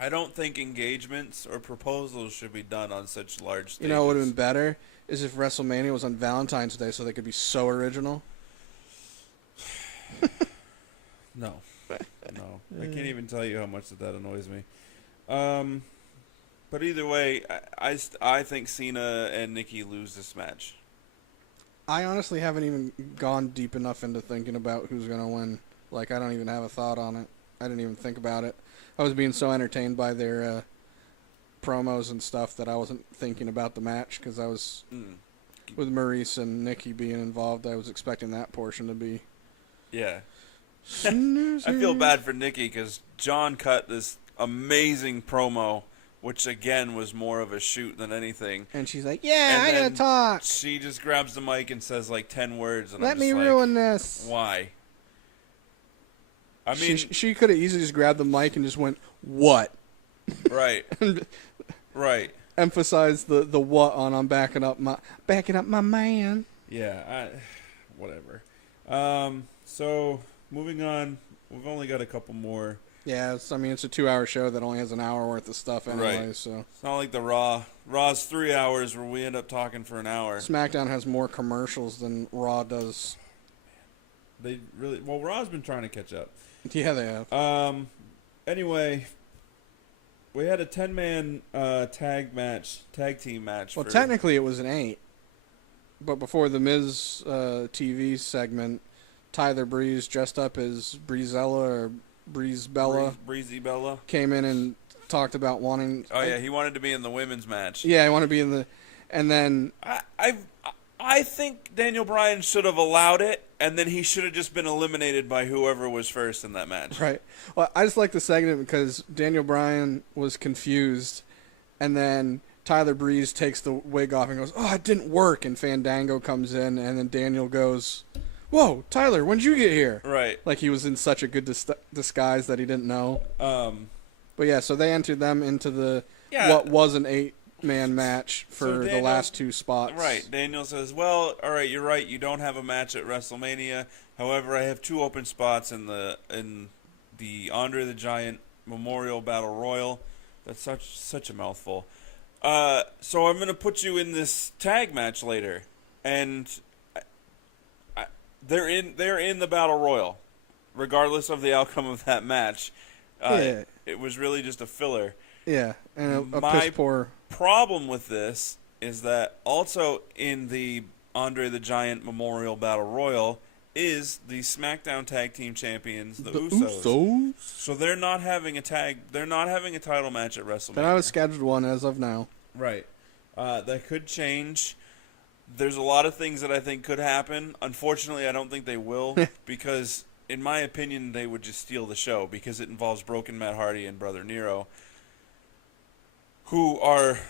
I don't think engagements or proposals should be done on such large stages. You know what would have been better is if WrestleMania was on Valentine's Day, so they could be so original. No. I can't even tell you how much that annoys me. But either way, I think Cena and Nikki lose this match. I honestly haven't even gone deep enough into thinking about who's going to win. Like, I don't even have a thought on it. I didn't even think about it. I was being so entertained by their promos and stuff that I wasn't thinking about the match because I was, with Maurice and Nikki being involved, I was expecting that portion to be. Yeah. I feel bad for Nikki because John cut this amazing promo, which again was more of a shoot than anything. And she's like, "Yeah, I gotta talk." She just grabs the mic and says like 10 words. And Let me ruin this. Why? I mean, she could have easily just grabbed the mic and just went, "What?" Right. Right. Emphasize the what on. I'm backing up my man. Yeah. Whatever. So moving on, we've only got a couple more. Yeah, it's a 2-hour show that only has an hour worth of stuff anyway. Right. So it's not like the Raw. Raw's 3 hours where we end up talking for an hour. SmackDown has more commercials than Raw does. They really Raw's been trying to catch up. Yeah, they have. Anyway, we had a 10-man tag team match. Well, technically it was an 8, but before the Miz TV segment, Tyler Breeze dressed up as Breezella or Breezy Bella came in and talked about wanting. Oh yeah, he wanted to be in the women's match. Yeah, he wanted to be in the, and then I think Daniel Bryan should have allowed it, and then he should have just been eliminated by whoever was first in that match. Right. Well, I just like the segment because Daniel Bryan was confused, and then Tyler Breeze takes the wig off and goes, "Oh, it didn't work," and Fandango comes in, and then Daniel goes, "Whoa, Tyler, when'd you get here?" Right. Like he was in such a good disguise that he didn't know. But yeah, so they entered them into what was an 8-man match for the last 2 spots. Right. Daniel says, "Well, all right, you're right. You don't have a match at WrestleMania. However, I have 2 open spots in the Andre the Giant Memorial Battle Royal." That's such a mouthful. So I'm going to put you in this tag match later, and they're in the Battle Royal, regardless of the outcome of that match. It was really just a filler. Yeah, and a piss poor. Problem with this is that also in the Andre the Giant Memorial Battle Royal is the SmackDown Tag Team Champions, the Usos. Usos. So they're not having a title match at WrestleMania. They're not a scheduled one as of now. Right. That could change. There's a lot of things that I think could happen. Unfortunately, I don't think they will because, in my opinion, they would just steal the show because it involves Broken Matt Hardy and Brother Nero, who are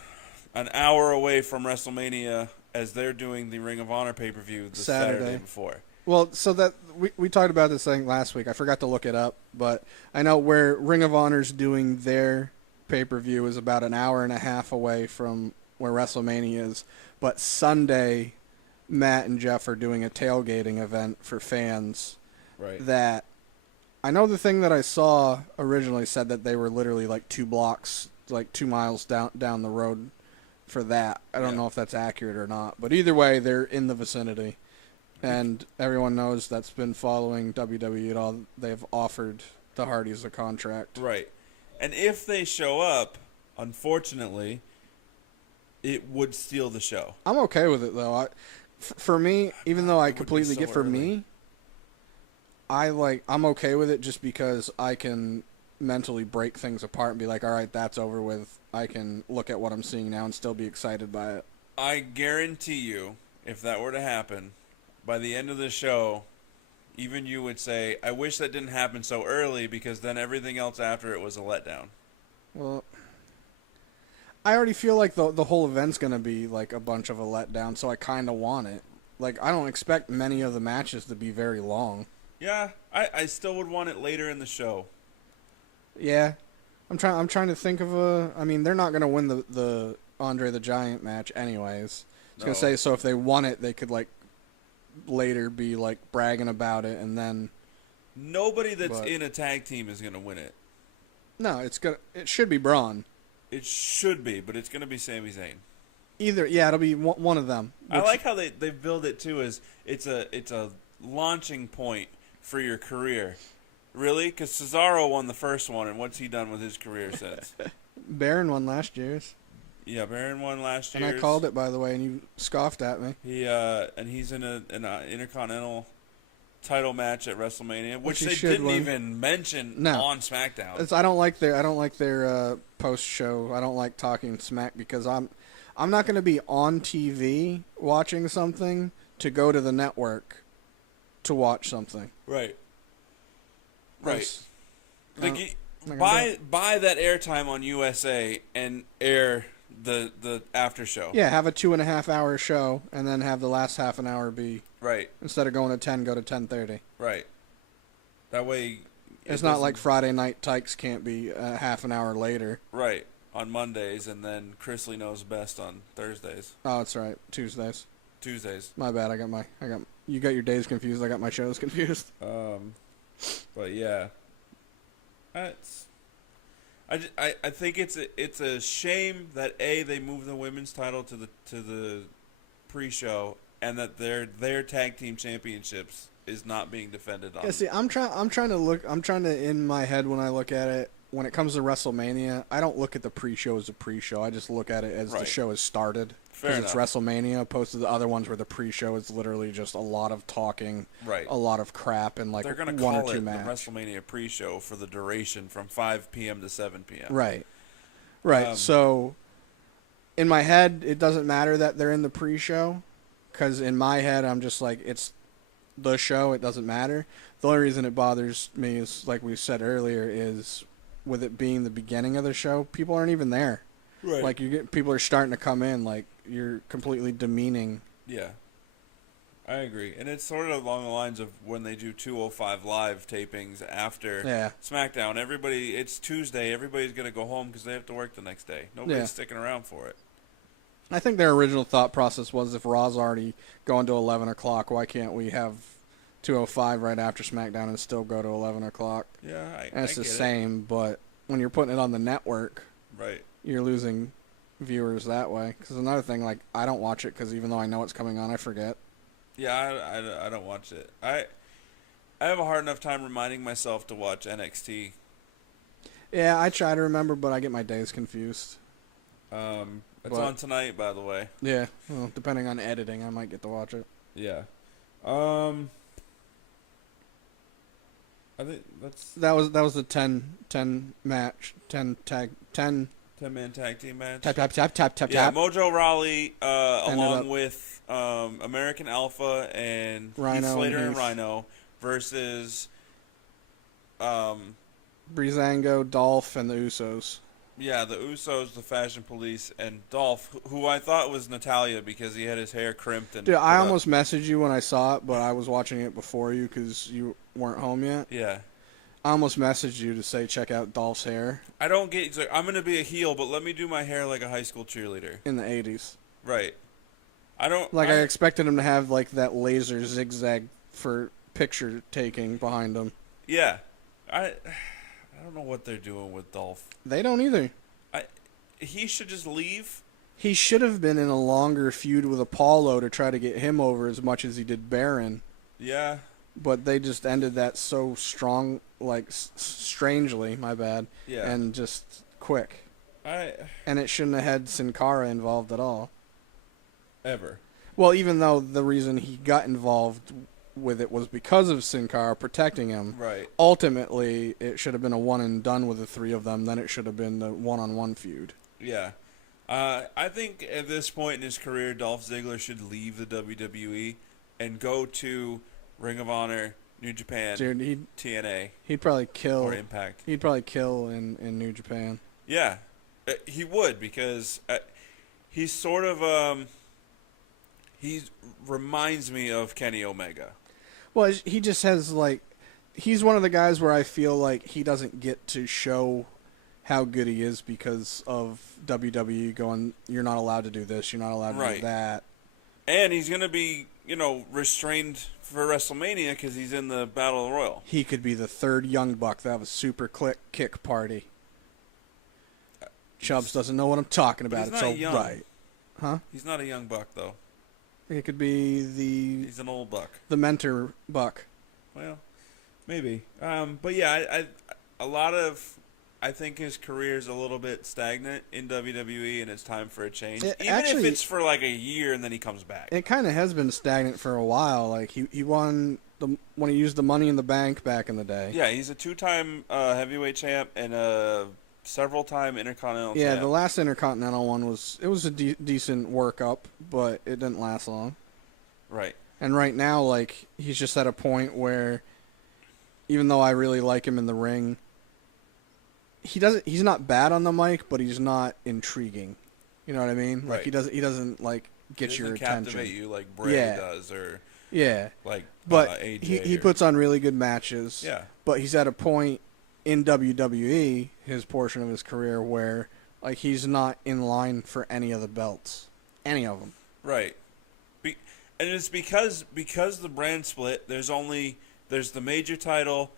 an hour away from WrestleMania as they're doing the Ring of Honor pay-per-view the Saturday before. Well, so that we talked about this thing last week. I forgot to look it up, but I know where Ring of Honor's doing their pay-per-view is about an hour and a half away from where WrestleMania is. But Sunday, Matt and Jeff are doing a tailgating event for fans. Right. That I know the thing that I saw originally said that they were literally like 2 blocks, like 2 miles down the road for that. I don't know if that's accurate or not. But either way, they're in the vicinity. And everyone knows that's been following WWE at all. They've offered the Hardys a contract. Right. And if they show up, unfortunately, it would steal the show. I'm okay with it, though. For me, even though I completely get for me, I'm okay with it just because I can mentally break things apart and be like, all right, that's over with. I can look at what I'm seeing now and still be excited by it. I guarantee you, if that were to happen, by the end of the show, even you would say, I wish that didn't happen so early because then everything else after it was a letdown. Well, I already feel like the whole event's going to be like a bunch of a letdown, so I kind of want it. Like, I don't expect many of the matches to be very long. Yeah, I still would want it later in the show. Yeah. I'm trying to think of I mean, they're not going to win the Andre the Giant match anyways. I was going to say, so if they won it, they could, like, later be, like, bragging about it and then... Nobody that's in a tag team is going to win it. No, it should be Braun. It should be, but it's going to be Sami Zayn. It'll be one of them. I like how they build it too. As it's a launching point for your career, really, because Cesaro won the first one, and what's he done with his career since? Baron won last year's. Yeah, Baron won last year. And I called it, by the way, and you scoffed at me. He's in an Intercontinental title match at WrestleMania, which they didn't even mention on SmackDown. I don't like their post show. I don't like talking smack because I'm not going to be on TV watching something to go to the network to watch something. Right. Like buy that airtime on USA and air the after show. Yeah, have a 2.5 hour show and then have the last half an hour be right. Instead of going to 10, go to 10:30. Right. That way, it's not like Friday Night Tykes can't be half an hour later. Right. On Mondays, and then Chrisley Knows Best on Thursdays. Oh, that's right. Tuesdays. My bad. You got your days confused. I got my shows confused. But yeah, I think it's a shame that they moved the women's title to the pre-show, and that their tag team championships is not being defended on. Yeah, see, I'm trying to in my head when I look at it. When it comes to WrestleMania, I don't look at the pre-show as a pre-show. I just look at it as the show has started. Because it's WrestleMania, opposed to the other ones where the pre-show is literally just a lot of talking, a lot of crap, and like they're gonna one or call two it matches. The WrestleMania pre-show for the duration from 5 p.m. to 7 p.m. Right. So, in my head, it doesn't matter that they're in the pre-show, because in my head, I'm just like, it's the show. It doesn't matter. The only reason it bothers me is, like we said earlier, is with it being the beginning of the show, people aren't even there. Right. Like people are starting to come in. Like you're completely demeaning. Yeah, I agree, and it's sort of along the lines of when they do 205 live tapings after SmackDown. It's Tuesday. Everybody's gonna go home because they have to work the next day. Nobody's sticking around for it. I think their original thought process was, if Raw's already going to 11 o'clock, why can't we have 205 right after SmackDown and still go to 11 o'clock? Yeah, and it's the same, but when you're putting it on the network, right, you're losing viewers that way. Because another thing, like, I don't watch it because even though I know it's coming on, I forget. Yeah, I don't watch it. I have a hard enough time reminding myself to watch NXT. Yeah, I try to remember, but I get my days confused. It's on tonight, by the way. Yeah, well, depending on editing, I might get to watch it. Yeah. I think that's That was the 10 match, 10-man tag team match. Tap. Yeah, Mojo Rawley, Ended along up with American Alpha and Heath Rhino Slater and and Heath. Rhino versus Breezango, Dolph, and the Usos. yeah, the Usos, the Fashion Police, and Dolph, who I thought was Natalia because he had his hair crimped and Dude, put I up. almost messaged you when I saw it, but I was watching it before you because you weren't home yet. Yeah. I almost messaged you to say check out Dolph's hair I don't get. He's like, I'm gonna be a heel, but let me do my hair like a high school cheerleader. in the 80s. Right. I don't Like, I expected him to have, like, that laser zigzag for picture taking behind him. Yeah. I don't know what they're doing with Dolph. They don't either. He should just leave. He should have been in a longer feud with Apollo to try to get him over as much as he did Baron. Yeah. But they just ended that so strong, like, strangely, my bad, Yeah. and just quick. I And it shouldn't have had Sin Cara involved at all. ever. Well, even though the reason he got involved with it was because of Sin Cara protecting him, Right. ultimately it should have been a one and done with the three of them. Then it should have been the one-on-one feud. Yeah. I think at this point in his career, Dolph Ziggler should leave the WWE and go to Ring of Honor, New Japan, Dude, TNA, he'd probably kill. or Impact. He'd probably kill in New Japan. Yeah, he would because he's sort of he reminds me of Kenny Omega. Well, he just has, like, he's one of the guys where I feel like he doesn't get to show how good he is because of WWE going, you're not allowed to do this, you're not allowed to do Right. that. And he's going to be, restrained for WrestleMania because he's in the Battle Royal. He could be the third Young Buck that have a super kick party. Chubbs doesn't know what I'm talking about. he's It's not all young. right. Huh? He's not a young buck, though. It could be He's an old buck. the mentor Buck. Well, maybe. But yeah, I think his career is a little bit stagnant in WWE, and it's time for a change. Even if it's for like a year and then he comes back. It kind of has been stagnant for a while. Like he won when he used the Money in the Bank back in the day. Yeah, he's a 2-time heavyweight champ and a several-time Intercontinental Yeah, champ. the last Intercontinental one was a decent workup, but it didn't last long. Right. And right now, like, he's just at a point where, even though I really like him in the ring, he's not bad on the mic, but he's not intriguing. You know what I mean? Like, Right. he doesn't like get your attention. Captivate you like Bray does, or Yeah. like But AJ. he puts on really good matches. Yeah. But he's at a point in WWE, his portion of his career, where, like, he's not in line for any of the belts. Any of them. Right. And it's because the brand split, there's the major title,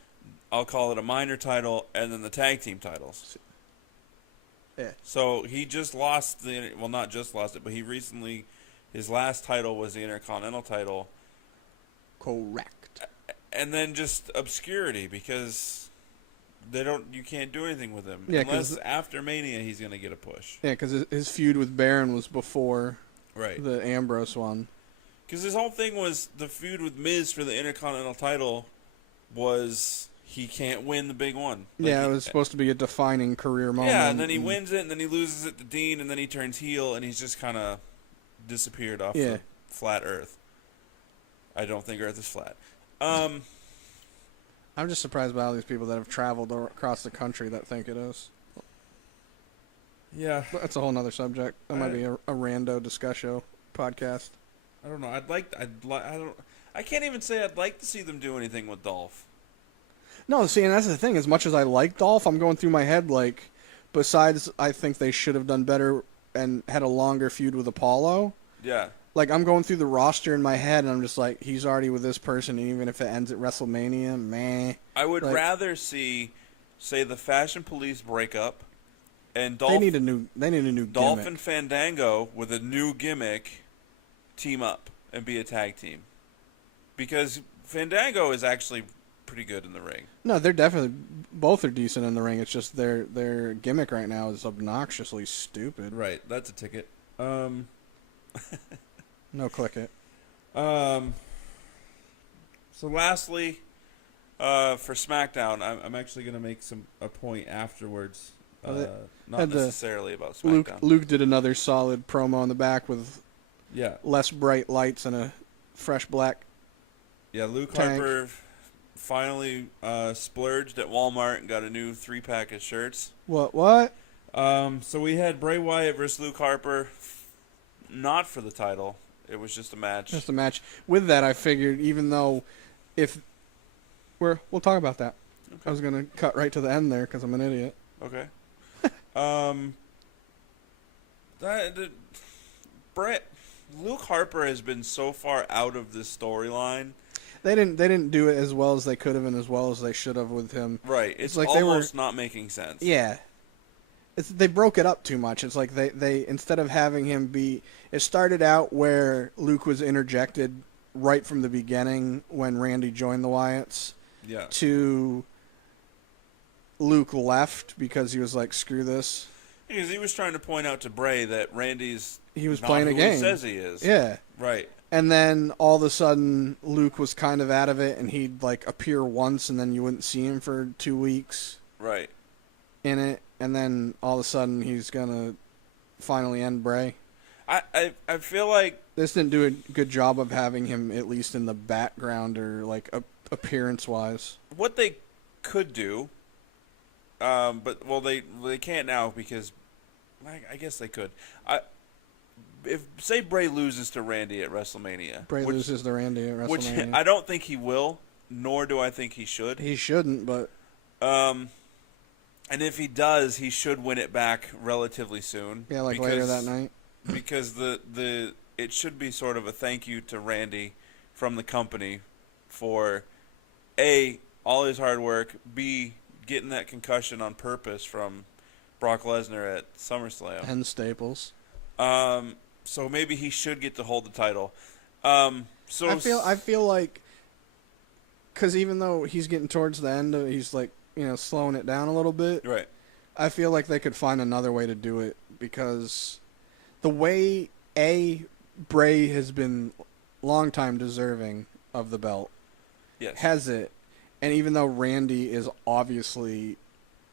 I'll call it a minor title, and then the tag team titles. Yeah. So he just lost not just lost it, but he recently, his last title was the Intercontinental title. Correct. And then just obscurity because you can't do anything with him. Yeah, unless after Mania he's going to get a push. Yeah, because his feud with Baron was before Right. the Ambrose one. Because his whole thing was the feud with Miz for the Intercontinental title was he can't win the big one. It was supposed to be a defining career moment. Yeah, and then he wins it, and then he loses it to Dean, and then he turns heel, and he's just kind of disappeared off the flat Earth. I don't think Earth is flat. I'm just surprised by all these people that have traveled across the country that think it is. Yeah. But that's a whole nother subject. That might be a rando discussion podcast. I don't know. I can't even say I'd like to see them do anything with Dolph. No, see, and that's the thing. As much as I like Dolph, I'm going through my head, like, besides I think they should have done better and had a longer feud with Apollo. Yeah. Like, I'm going through the roster in my head, and I'm just like, he's already with this person, and even if it ends at WrestleMania, meh. I would rather see, say, the Fashion Police break up, and Dolph. They need a new Dolph gimmick. and Fandango with a new gimmick team up and be a tag team, because Fandango is actually pretty good in the ring. No, they're definitely both are decent in the ring. It's just their gimmick right now is obnoxiously stupid. Right, that's a ticket. No, click it. So lastly, For SmackDown, I'm actually gonna make a point afterwards. Not had necessarily about SmackDown. Luke did another solid promo in the back with Yeah. less bright lights and a fresh black. Yeah, Luke tank. Harper finally splurged at Walmart and got a new 3-pack of shirts. What? So we had Bray Wyatt versus Luke Harper, not for the title. It was just a match. Just a match. With that, I figured even though we'll talk about that. Okay. I was gonna cut right to the end there because I'm an idiot. Okay. Luke Harper has been so far out of this storyline. They didn't do it as well as they could have and as well as they should have with him. Right. It's like almost not making sense. Yeah. They broke it up too much. It's like they instead of having him be... It started out where Luke was interjected right from the beginning when Randy joined the Wyatts. Yeah. To Luke left because he was like, screw this. Because he was trying to point out to Bray that he was not playing who a game. He says he is. Yeah. Right. And then all of a sudden Luke was kind of out of it and he'd like appear once and then you wouldn't see him for 2 weeks. Right. In it. And then all of a sudden he's going to finally end Bray. I feel like this didn't do a good job of having him at least in the background or like appearance-wise. What they could do, but they can't now because I guess they could. If say Bray loses to Randy at WrestleMania, loses to Randy at WrestleMania, which I don't think he will, nor do I think he should. He shouldn't, but and if he does, he should win it back relatively soon. Yeah, like later that night. Because it should be sort of a thank you to Randy from the company for A, all his hard work, B, getting that concussion on purpose from Brock Lesnar at SummerSlam. And Staples. So maybe he should get to hold the title. So I feel like, because even though he's getting towards the end, he's like, slowing it down a little bit. Right. I feel like they could find another way to do it because the way Bray has been long time deserving of the belt. Yes. Has it. And even though Randy is obviously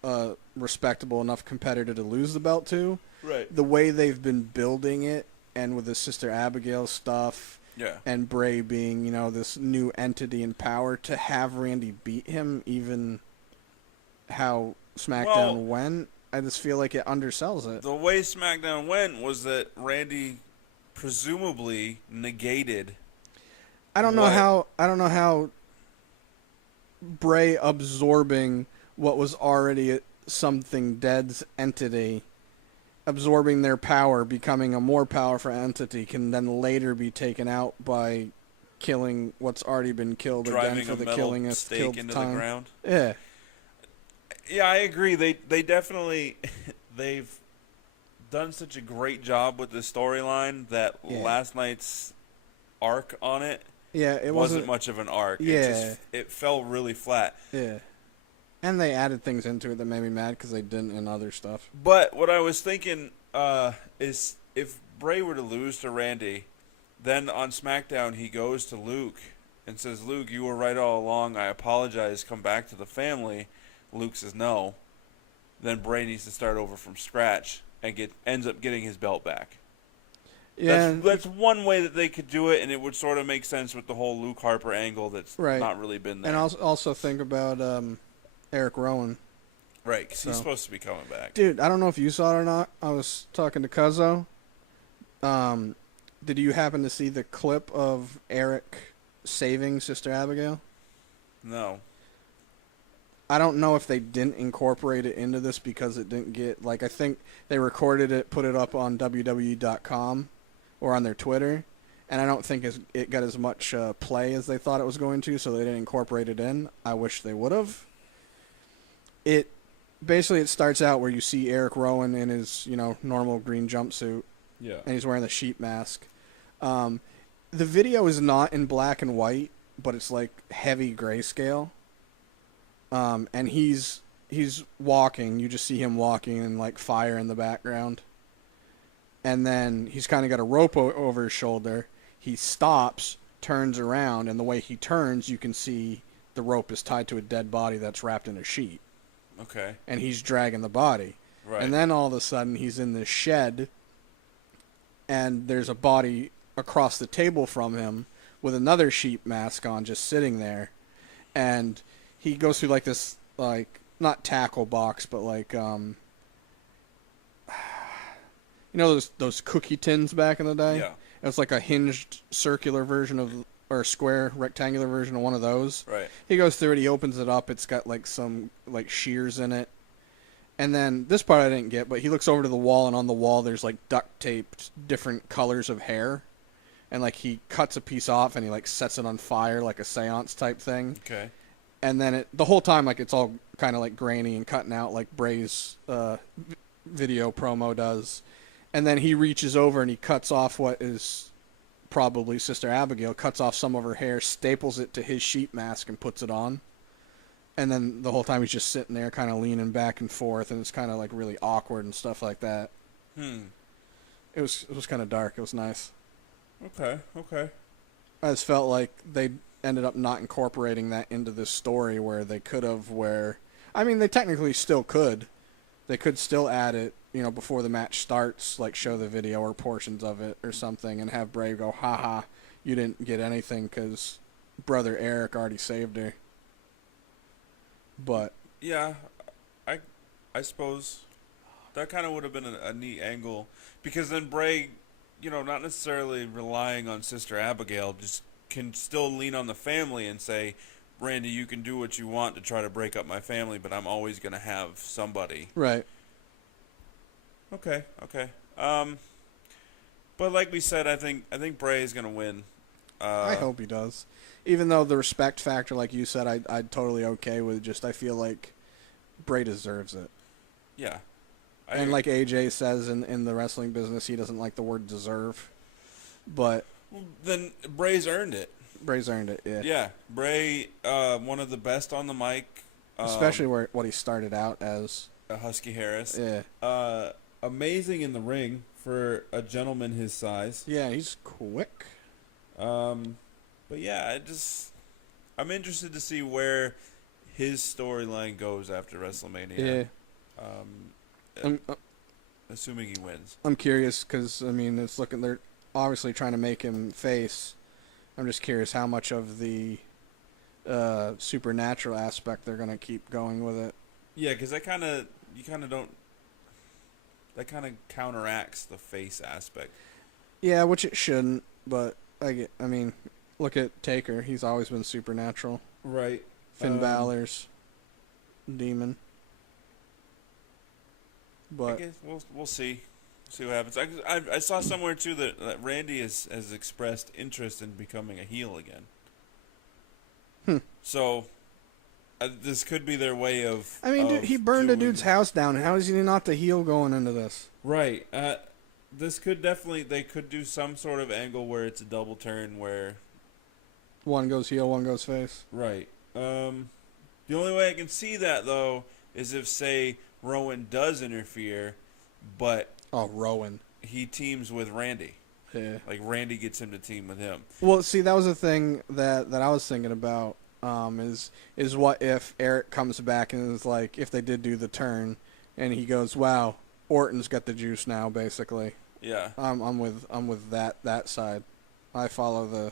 a respectable enough competitor to lose the belt to, right. The way they've been building it and with his sister Abigail stuff, yeah. And Bray being, this new entity in power, to have Randy beat him, even how SmackDown went, I just feel like it undersells it. The way SmackDown went was that Randy presumably negated. I don't know how Bray absorbing what was already something dead's entity, absorbing their power, becoming a more powerful entity, can then later be taken out by killing what's already been killed driving again for the killing stake into time. The ground. Yeah. Yeah, I agree. They definitely they've done such a great job with the storyline that last night's arc on it it wasn't much of an arc. Yeah. It fell really flat. Yeah. And they added things into it that made me mad because they didn't in other stuff. But what I was thinking is if Bray were to lose to Randy, then on SmackDown he goes to Luke and says, "Luke, you were right all along. I apologize. Come back to the family." Luke says no. Then Bray needs to start over from scratch and ends up getting his belt back. Yeah, that's one way that they could do it, and it would sort of make sense with the whole Luke Harper angle that's not really been there. And also think about Eric Rowan. Right, because he's supposed to be coming back. Dude, I don't know if you saw it or not. I was talking to Cuzzo. Did you happen to see the clip of Eric saving Sister Abigail? No. I don't know if they didn't incorporate it into this because it didn't get... I think they recorded it, put it up on WWE.com or on their Twitter, and I don't think it got as much play as they thought it was going to, so they didn't incorporate it in. I wish they would have. It starts out where you see Eric Rowan in his, normal green jumpsuit. Yeah. And he's wearing the sheep mask. The video is not in black and white, but it's heavy grayscale. And he's walking. You just see him walking and fire in the background. And then he's kind of got a rope over his shoulder. He stops, turns around, and the way he turns, you can see the rope is tied to a dead body that's wrapped in a sheet. Okay. And he's dragging the body. Right. And then all of a sudden he's in this shed, and there's a body across the table from him with another sheep mask on, just sitting there. And he goes through like this, like, not tackle box, but like, you know those cookie tins back in the day? Yeah. It was like a hinged circular version of, or a square rectangular version of one of those. Right. He goes through it, he opens it up, it's got like some like shears in it. And then this part I didn't get, but he looks over to the wall, and on the wall there's like duct taped different colors of hair. And like he cuts a piece off and he like sets it on fire like a seance type thing. Okay. And then the whole time, like, it's all kind of like grainy and cutting out like Bray's video promo does. And then he reaches over and he cuts off what is probably Sister Abigail, cuts off some of her hair, staples it to his sheep mask, and puts it on. And then the whole time he's just sitting there kind of leaning back and forth, and it's kind of like really awkward and stuff like that. It was kind of dark. It was nice. Okay. I just felt like they ended up not incorporating that into this story where they could have, I mean, they technically still could. They could still add it, you know, before the match starts, like show the video or portions of it or something, and have Bray go, haha, you didn't get anything because Brother Eric already saved her. But yeah, I suppose that kind of would have been a neat angle, because then Bray, you know, not necessarily relying on Sister Abigail, just can still lean on the family and say, Randy, you can do what you want to try to break up my family, but I'm always going to have somebody. Right. Okay. But like we said, I think Bray is going to win. I hope he does. Even though the respect factor, like you said, I'd totally okay with. Just I feel like Bray deserves it. Yeah. And like AJ says in the wrestling business, he doesn't like the word deserve. But then Bray's earned it. Bray's earned it, yeah. Yeah. Bray, one of the best on the mic. Especially what he started out as. Husky Harris. Yeah. Amazing in the ring for a gentleman his size. Yeah, he's quick. But yeah, I'm interested to see where his storyline goes after WrestleMania. Yeah. Assuming he wins. I'm curious because, I mean, they're obviously trying to make him face. I'm just curious how much of the supernatural aspect they're going to keep going with it. Yeah, because that kind of counteracts the face aspect. Yeah, which it shouldn't, but I mean, look at Taker. He's always been supernatural. Right. Finn Balor's demon. But I guess we'll see. See what happens. I saw somewhere too that Randy has expressed interest in becoming a heel again. So this could be their way of. I mean, dude, he burned a dude's house down. How is he not the heel going into this? Right. This could they could do some sort of angle where it's a double turn where one goes heel, one goes face. Right. The only way I can see that though is if, say, Rowan does interfere, but Rowan, he teams with Randy. Yeah. Like Randy gets him to team with him. Well, see, that was the thing that I was thinking about. Is what if Eric comes back and is like, if they did do the turn, and he goes, "Wow, Orton's got the juice now," basically. Yeah. I'm with that side. I follow the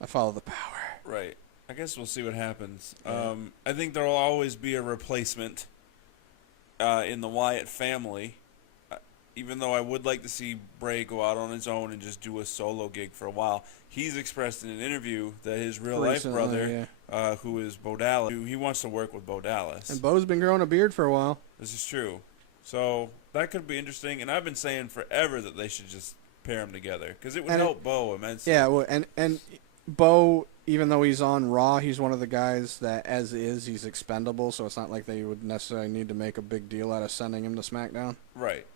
power. Right. I guess we'll see what happens. Yeah. I think there will always be a replacement in the Wyatt family. Even though I would like to see Bray go out on his own and just do a solo gig for a while. He's expressed in an interview that his real-life brother, who is Bo Dallas, he wants to work with Bo Dallas. And Bo's been growing a beard for a while. This is true. So that could be interesting. And I've been saying forever that they should just pair them together because it would help Bo immensely. Yeah, well, and Bo, even though he's on Raw, he's one of the guys that, as is, he's expendable. So it's not like they would necessarily need to make a big deal out of sending him to SmackDown. Right.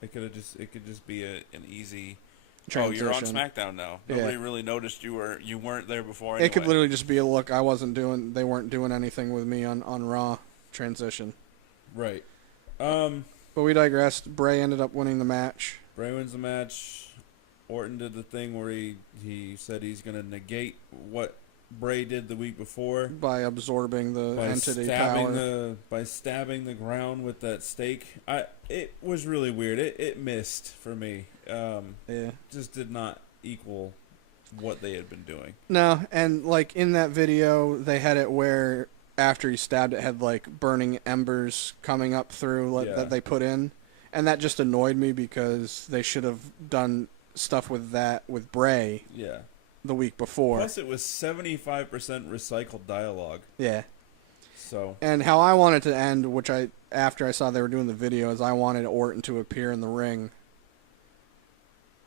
It could just be an easy transition. Oh, you're on SmackDown now. Nobody really noticed you weren't there before anyway. It could literally just be a look. They weren't doing anything with me on Raw transition. Right. But we digressed. Bray ended up winning the match. Bray wins the match. Orton did the thing where he said he's going to negate what Bray did the week before by absorbing the entity power. By stabbing the ground with that stake. It was really weird. It missed for me. Just did not equal what they had been doing. No, and like in that video, they had it where after he stabbed it had like burning embers coming up through that they put in, and that just annoyed me because they should have done stuff with that with Bray. Yeah. The week before. Plus, it was 75% recycled dialogue. Yeah. So. And how I wanted to end, after I saw they were doing the video, is I wanted Orton to appear in the ring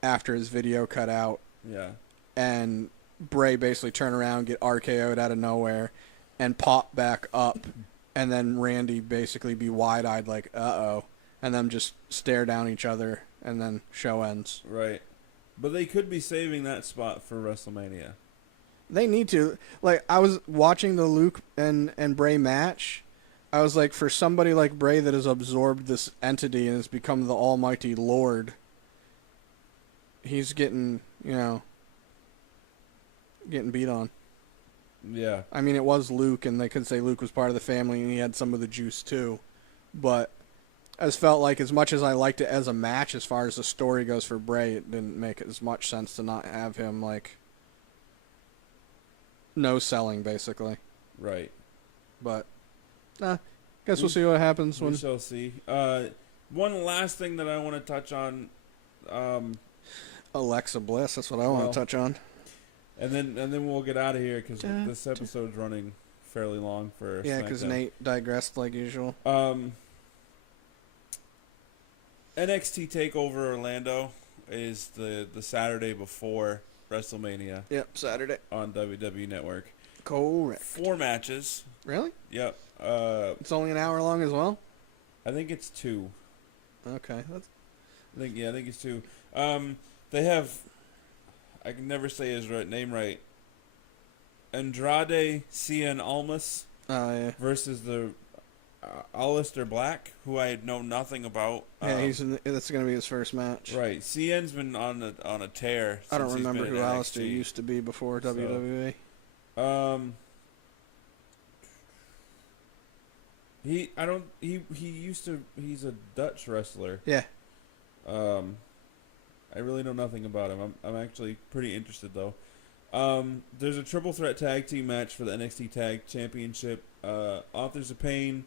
after his video cut out. Yeah. And Bray basically turn around, get RKO'd out of nowhere, and pop back up, and then Randy basically be wide-eyed like, uh-oh, and them just stare down each other, and then show ends. Right. But they could be saving that spot for WrestleMania. They need to. Like, I was watching the Luke and Bray match. I was like, for somebody like Bray that has absorbed this entity and has become the almighty Lord, he's getting beat on. Yeah. I mean, it was Luke, and they could say Luke was part of the family, and he had some of the juice too. But I just felt like as much as I liked it as a match, as far as the story goes for Bray, it didn't make as much sense to not have him, like, no selling, basically. Right. But, guess we'll see what happens. We shall see. One last thing that I want to touch on. Alexa Bliss, that's what I want to touch on. And then we'll get out of here, because this episode's running fairly long for Yeah, because Nate digressed like usual. NXT TakeOver Orlando is the Saturday before WrestleMania. Yep, Saturday. On WWE Network. Correct. 4 matches. Really? Yep. It's only an hour long as well? I think it's 2. Okay. I think it's 2. They have, I can never say his name right, Andrade Cien Almas versus the Aleister Black, who I know nothing about. Yeah, that's going to be his first match. Right. Cien's been on a tear. I don't remember who Aleister used to be before WWE. He's a Dutch wrestler. Yeah. I really know nothing about him. I'm actually pretty interested though. There's a triple threat tag team match for the NXT Tag Championship. Authors of Pain,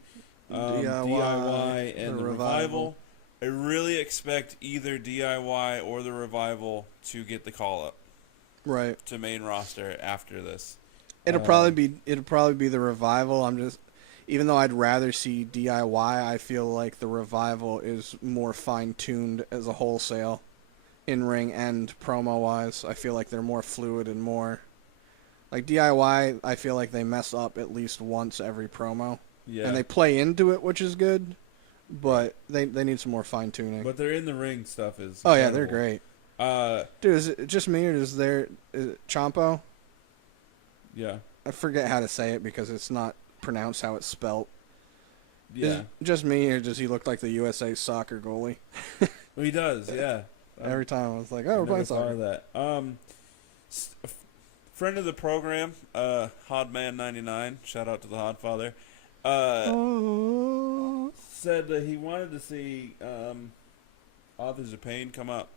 DIY, and the Revival. I really expect either DIY or the Revival to get the call up. Right. To main roster after this. It'll probably be the Revival. Even though I'd rather see DIY, I feel like the Revival is more fine-tuned as a wholesale, in-ring and promo-wise. I feel like they're more fluid and more... Like DIY, I feel like they mess up at least once every promo. Yeah. And they play into it, which is good, but they need some more fine-tuning. But their in-the-ring stuff is Oh, incredible. yeah, they're great. Dude, is it just me, or is it Ciampa? Yeah. I forget how to say it because it's not pronounced how it's spelt. Yeah. Is it just me, or does he look like the USA soccer goalie? Well, he does, yeah. Every time I was like, oh, we're playing soccer. That. Friend of the program, Hodman99, shout out to the Hodfather, said that he wanted to see Authors of Pain come up,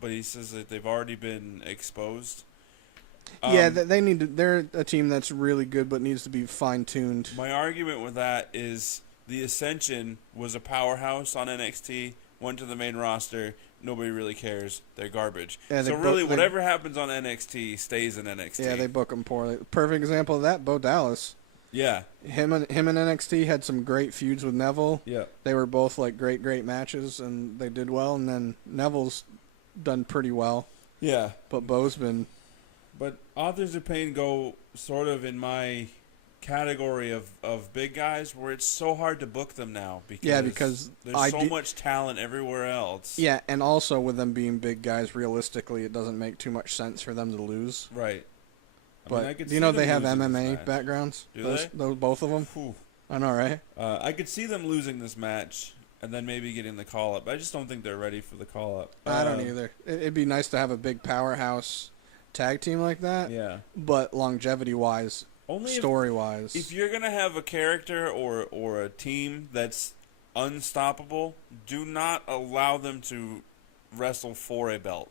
but he says that they've already been exposed. Yeah, they need to. They're a team that's really good, but needs to be fine-tuned. My argument with that is the Ascension was a powerhouse on NXT, went to the main roster. Nobody really cares. They're garbage. Yeah, so really, whatever happens on NXT stays in NXT. Yeah, they book them poorly. Perfect example of that, Bo Dallas. Yeah. Him and NXT had some great feuds with Neville. Yeah. They were both like great matches, and they did well. And then Neville's done pretty well. Yeah. But Bo's been... But Authors of Pain go sort of in my category of big guys where it's so hard to book them now because there's so much talent everywhere else. Yeah, and also with them being big guys, realistically, it doesn't make too much sense for them to lose. Right. But do you know they have MMA backgrounds? Do they? Those both of them? Whew. I know, right? I could see them losing this match and then maybe getting the call-up. I just don't think they're ready for the call-up. I don't either. It'd be nice to have a big powerhouse tag team like that. Yeah. But longevity-wise, story-wise. If you're going to have a character or a team that's unstoppable, do not allow them to wrestle for a belt.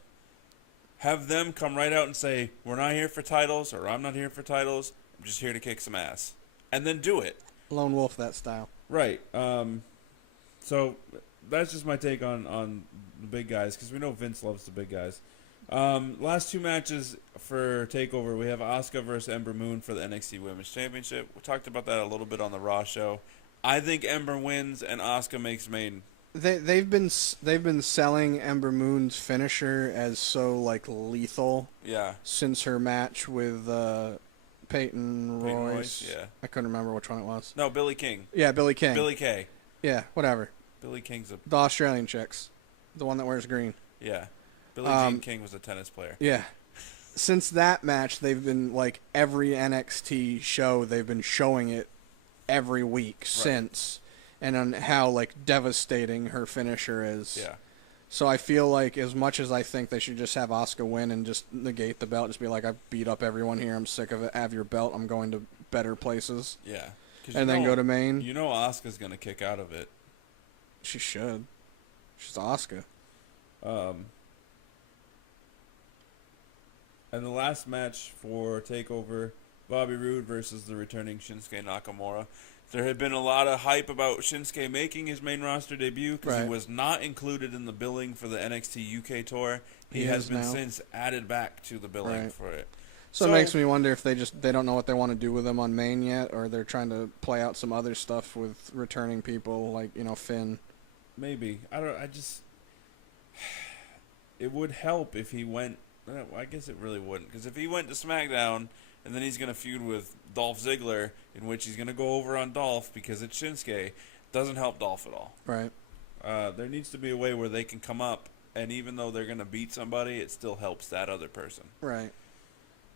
Have them come right out and say, we're not here for titles, or I'm not here for titles. I'm just here to kick some ass. And then do it. Lone Wolf, that style. Right. So that's just my take on the big guys, because we know Vince loves the big guys. Last 2 matches for TakeOver, we have Asuka versus Ember Moon for the NXT Women's Championship. We talked about that a little bit on the Raw show. I think Ember wins and Asuka makes main. They've been selling Ember Moon's finisher as so like lethal. Yeah. Since her match with Peyton Royce. Yeah. I couldn't remember which one it was. No, Billie King. Yeah, Billie King. Billie Kay. Yeah, whatever. Billie King's the Australian chicks, the one that wears green. Yeah. Billie Jean King was a tennis player. Yeah. Since that match, they've been like every NXT show they've been showing it every week since, and on how like devastating her finisher is. Yeah. So I feel like as much as I think they should just have Asuka win and just negate the belt, just be like, I beat up everyone here, I'm sick of it, have your belt, I'm going to better places. Yeah. And then go to main. You know Asuka's going to kick out of it. She should. She's Asuka. And the last match for TakeOver, Bobby Roode versus the returning Shinsuke Nakamura. There had been a lot of hype about Shinsuke making his main roster debut because he was not included in the billing for the NXT UK tour. He has been since added back to the billing for it. So it makes me wonder if they don't know what they want to do with him on main yet, or they're trying to play out some other stuff with returning people like, Finn. Maybe. It would help if he went. I guess it really wouldn't, because if he went to Smackdown and then he's going to feud with Dolph Ziggler, in which he's going to go over on Dolph because it's Shinsuke, doesn't help Dolph at all. Right. There needs to be a way where they can come up, and even though they're going to beat somebody, it still helps that other person. Right.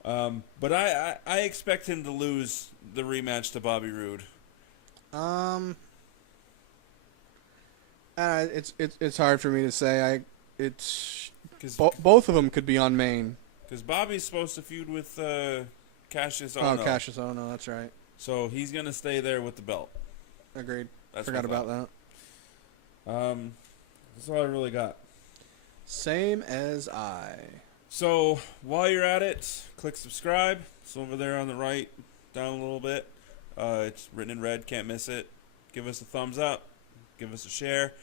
But I expect him to lose the rematch to Bobby Roode. It's hard for me to say. Both of them could be on main. Because Bobby's supposed to feud with Cassius Ohno. Oh, Cassius Ohno, that's right. So he's going to stay there with the belt. Agreed. Forgot about that. That's all I really got. Same as I. So while you're at it, click subscribe. It's over there on the right, down a little bit. It's written in red, can't miss it. Give us a thumbs up. Give us a share.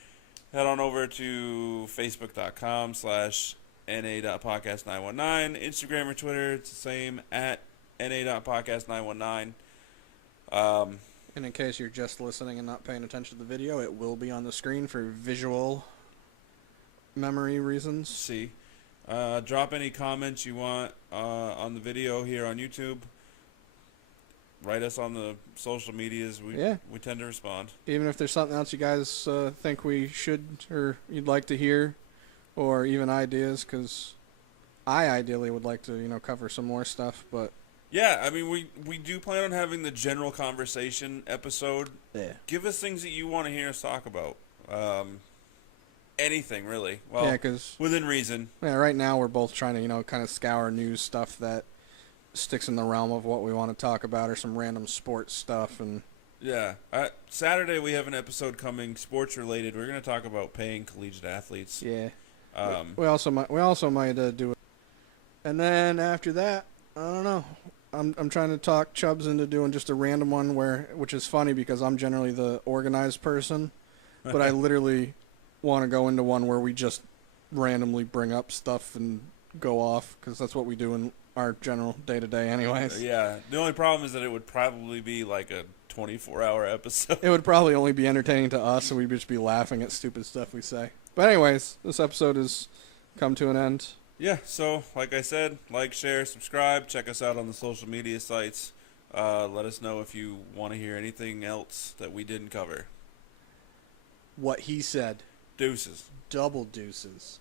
Head on over to facebook.com/na.podcast919. Instagram or Twitter, it's the same, at na.podcast919. And in case you're just listening and not paying attention to the video, it will be on the screen for visual memory reasons. See. Drop any comments you want on the video here on YouTube. Write us on the social medias. We tend to respond. Even if there's something else you guys think we should or you'd like to hear, or even ideas, because I ideally would like to cover some more stuff. But yeah, I mean we do plan on having the general conversation episode. Yeah. Give us things that you want to hear us talk about. Anything really. Well, yeah, 'cause within reason. Yeah, right now we're both trying to kind of scour news stuff that sticks in the realm of what we want to talk about, or some random sports stuff. And yeah, Saturday we have an episode coming, sports related. We're going to talk about paying collegiate athletes. Yeah. We also might do it. And then after that, I don't know. I'm trying to talk Chubbs into doing just a random one which is funny because I'm generally the organized person, but I literally want to go into one where we just randomly bring up stuff and go off, because that's what we do in our general day-to-day anyways. Yeah. The only problem is that it would probably be like a 24-hour episode. It would probably only be entertaining to us, and we'd just be laughing at stupid stuff we say. But anyways, this episode has come to an end. Yeah, so like I said, like, share, subscribe. Check us out on the social media sites. Let us know if you want to hear anything else that we didn't cover. What he said. Deuces. Double deuces.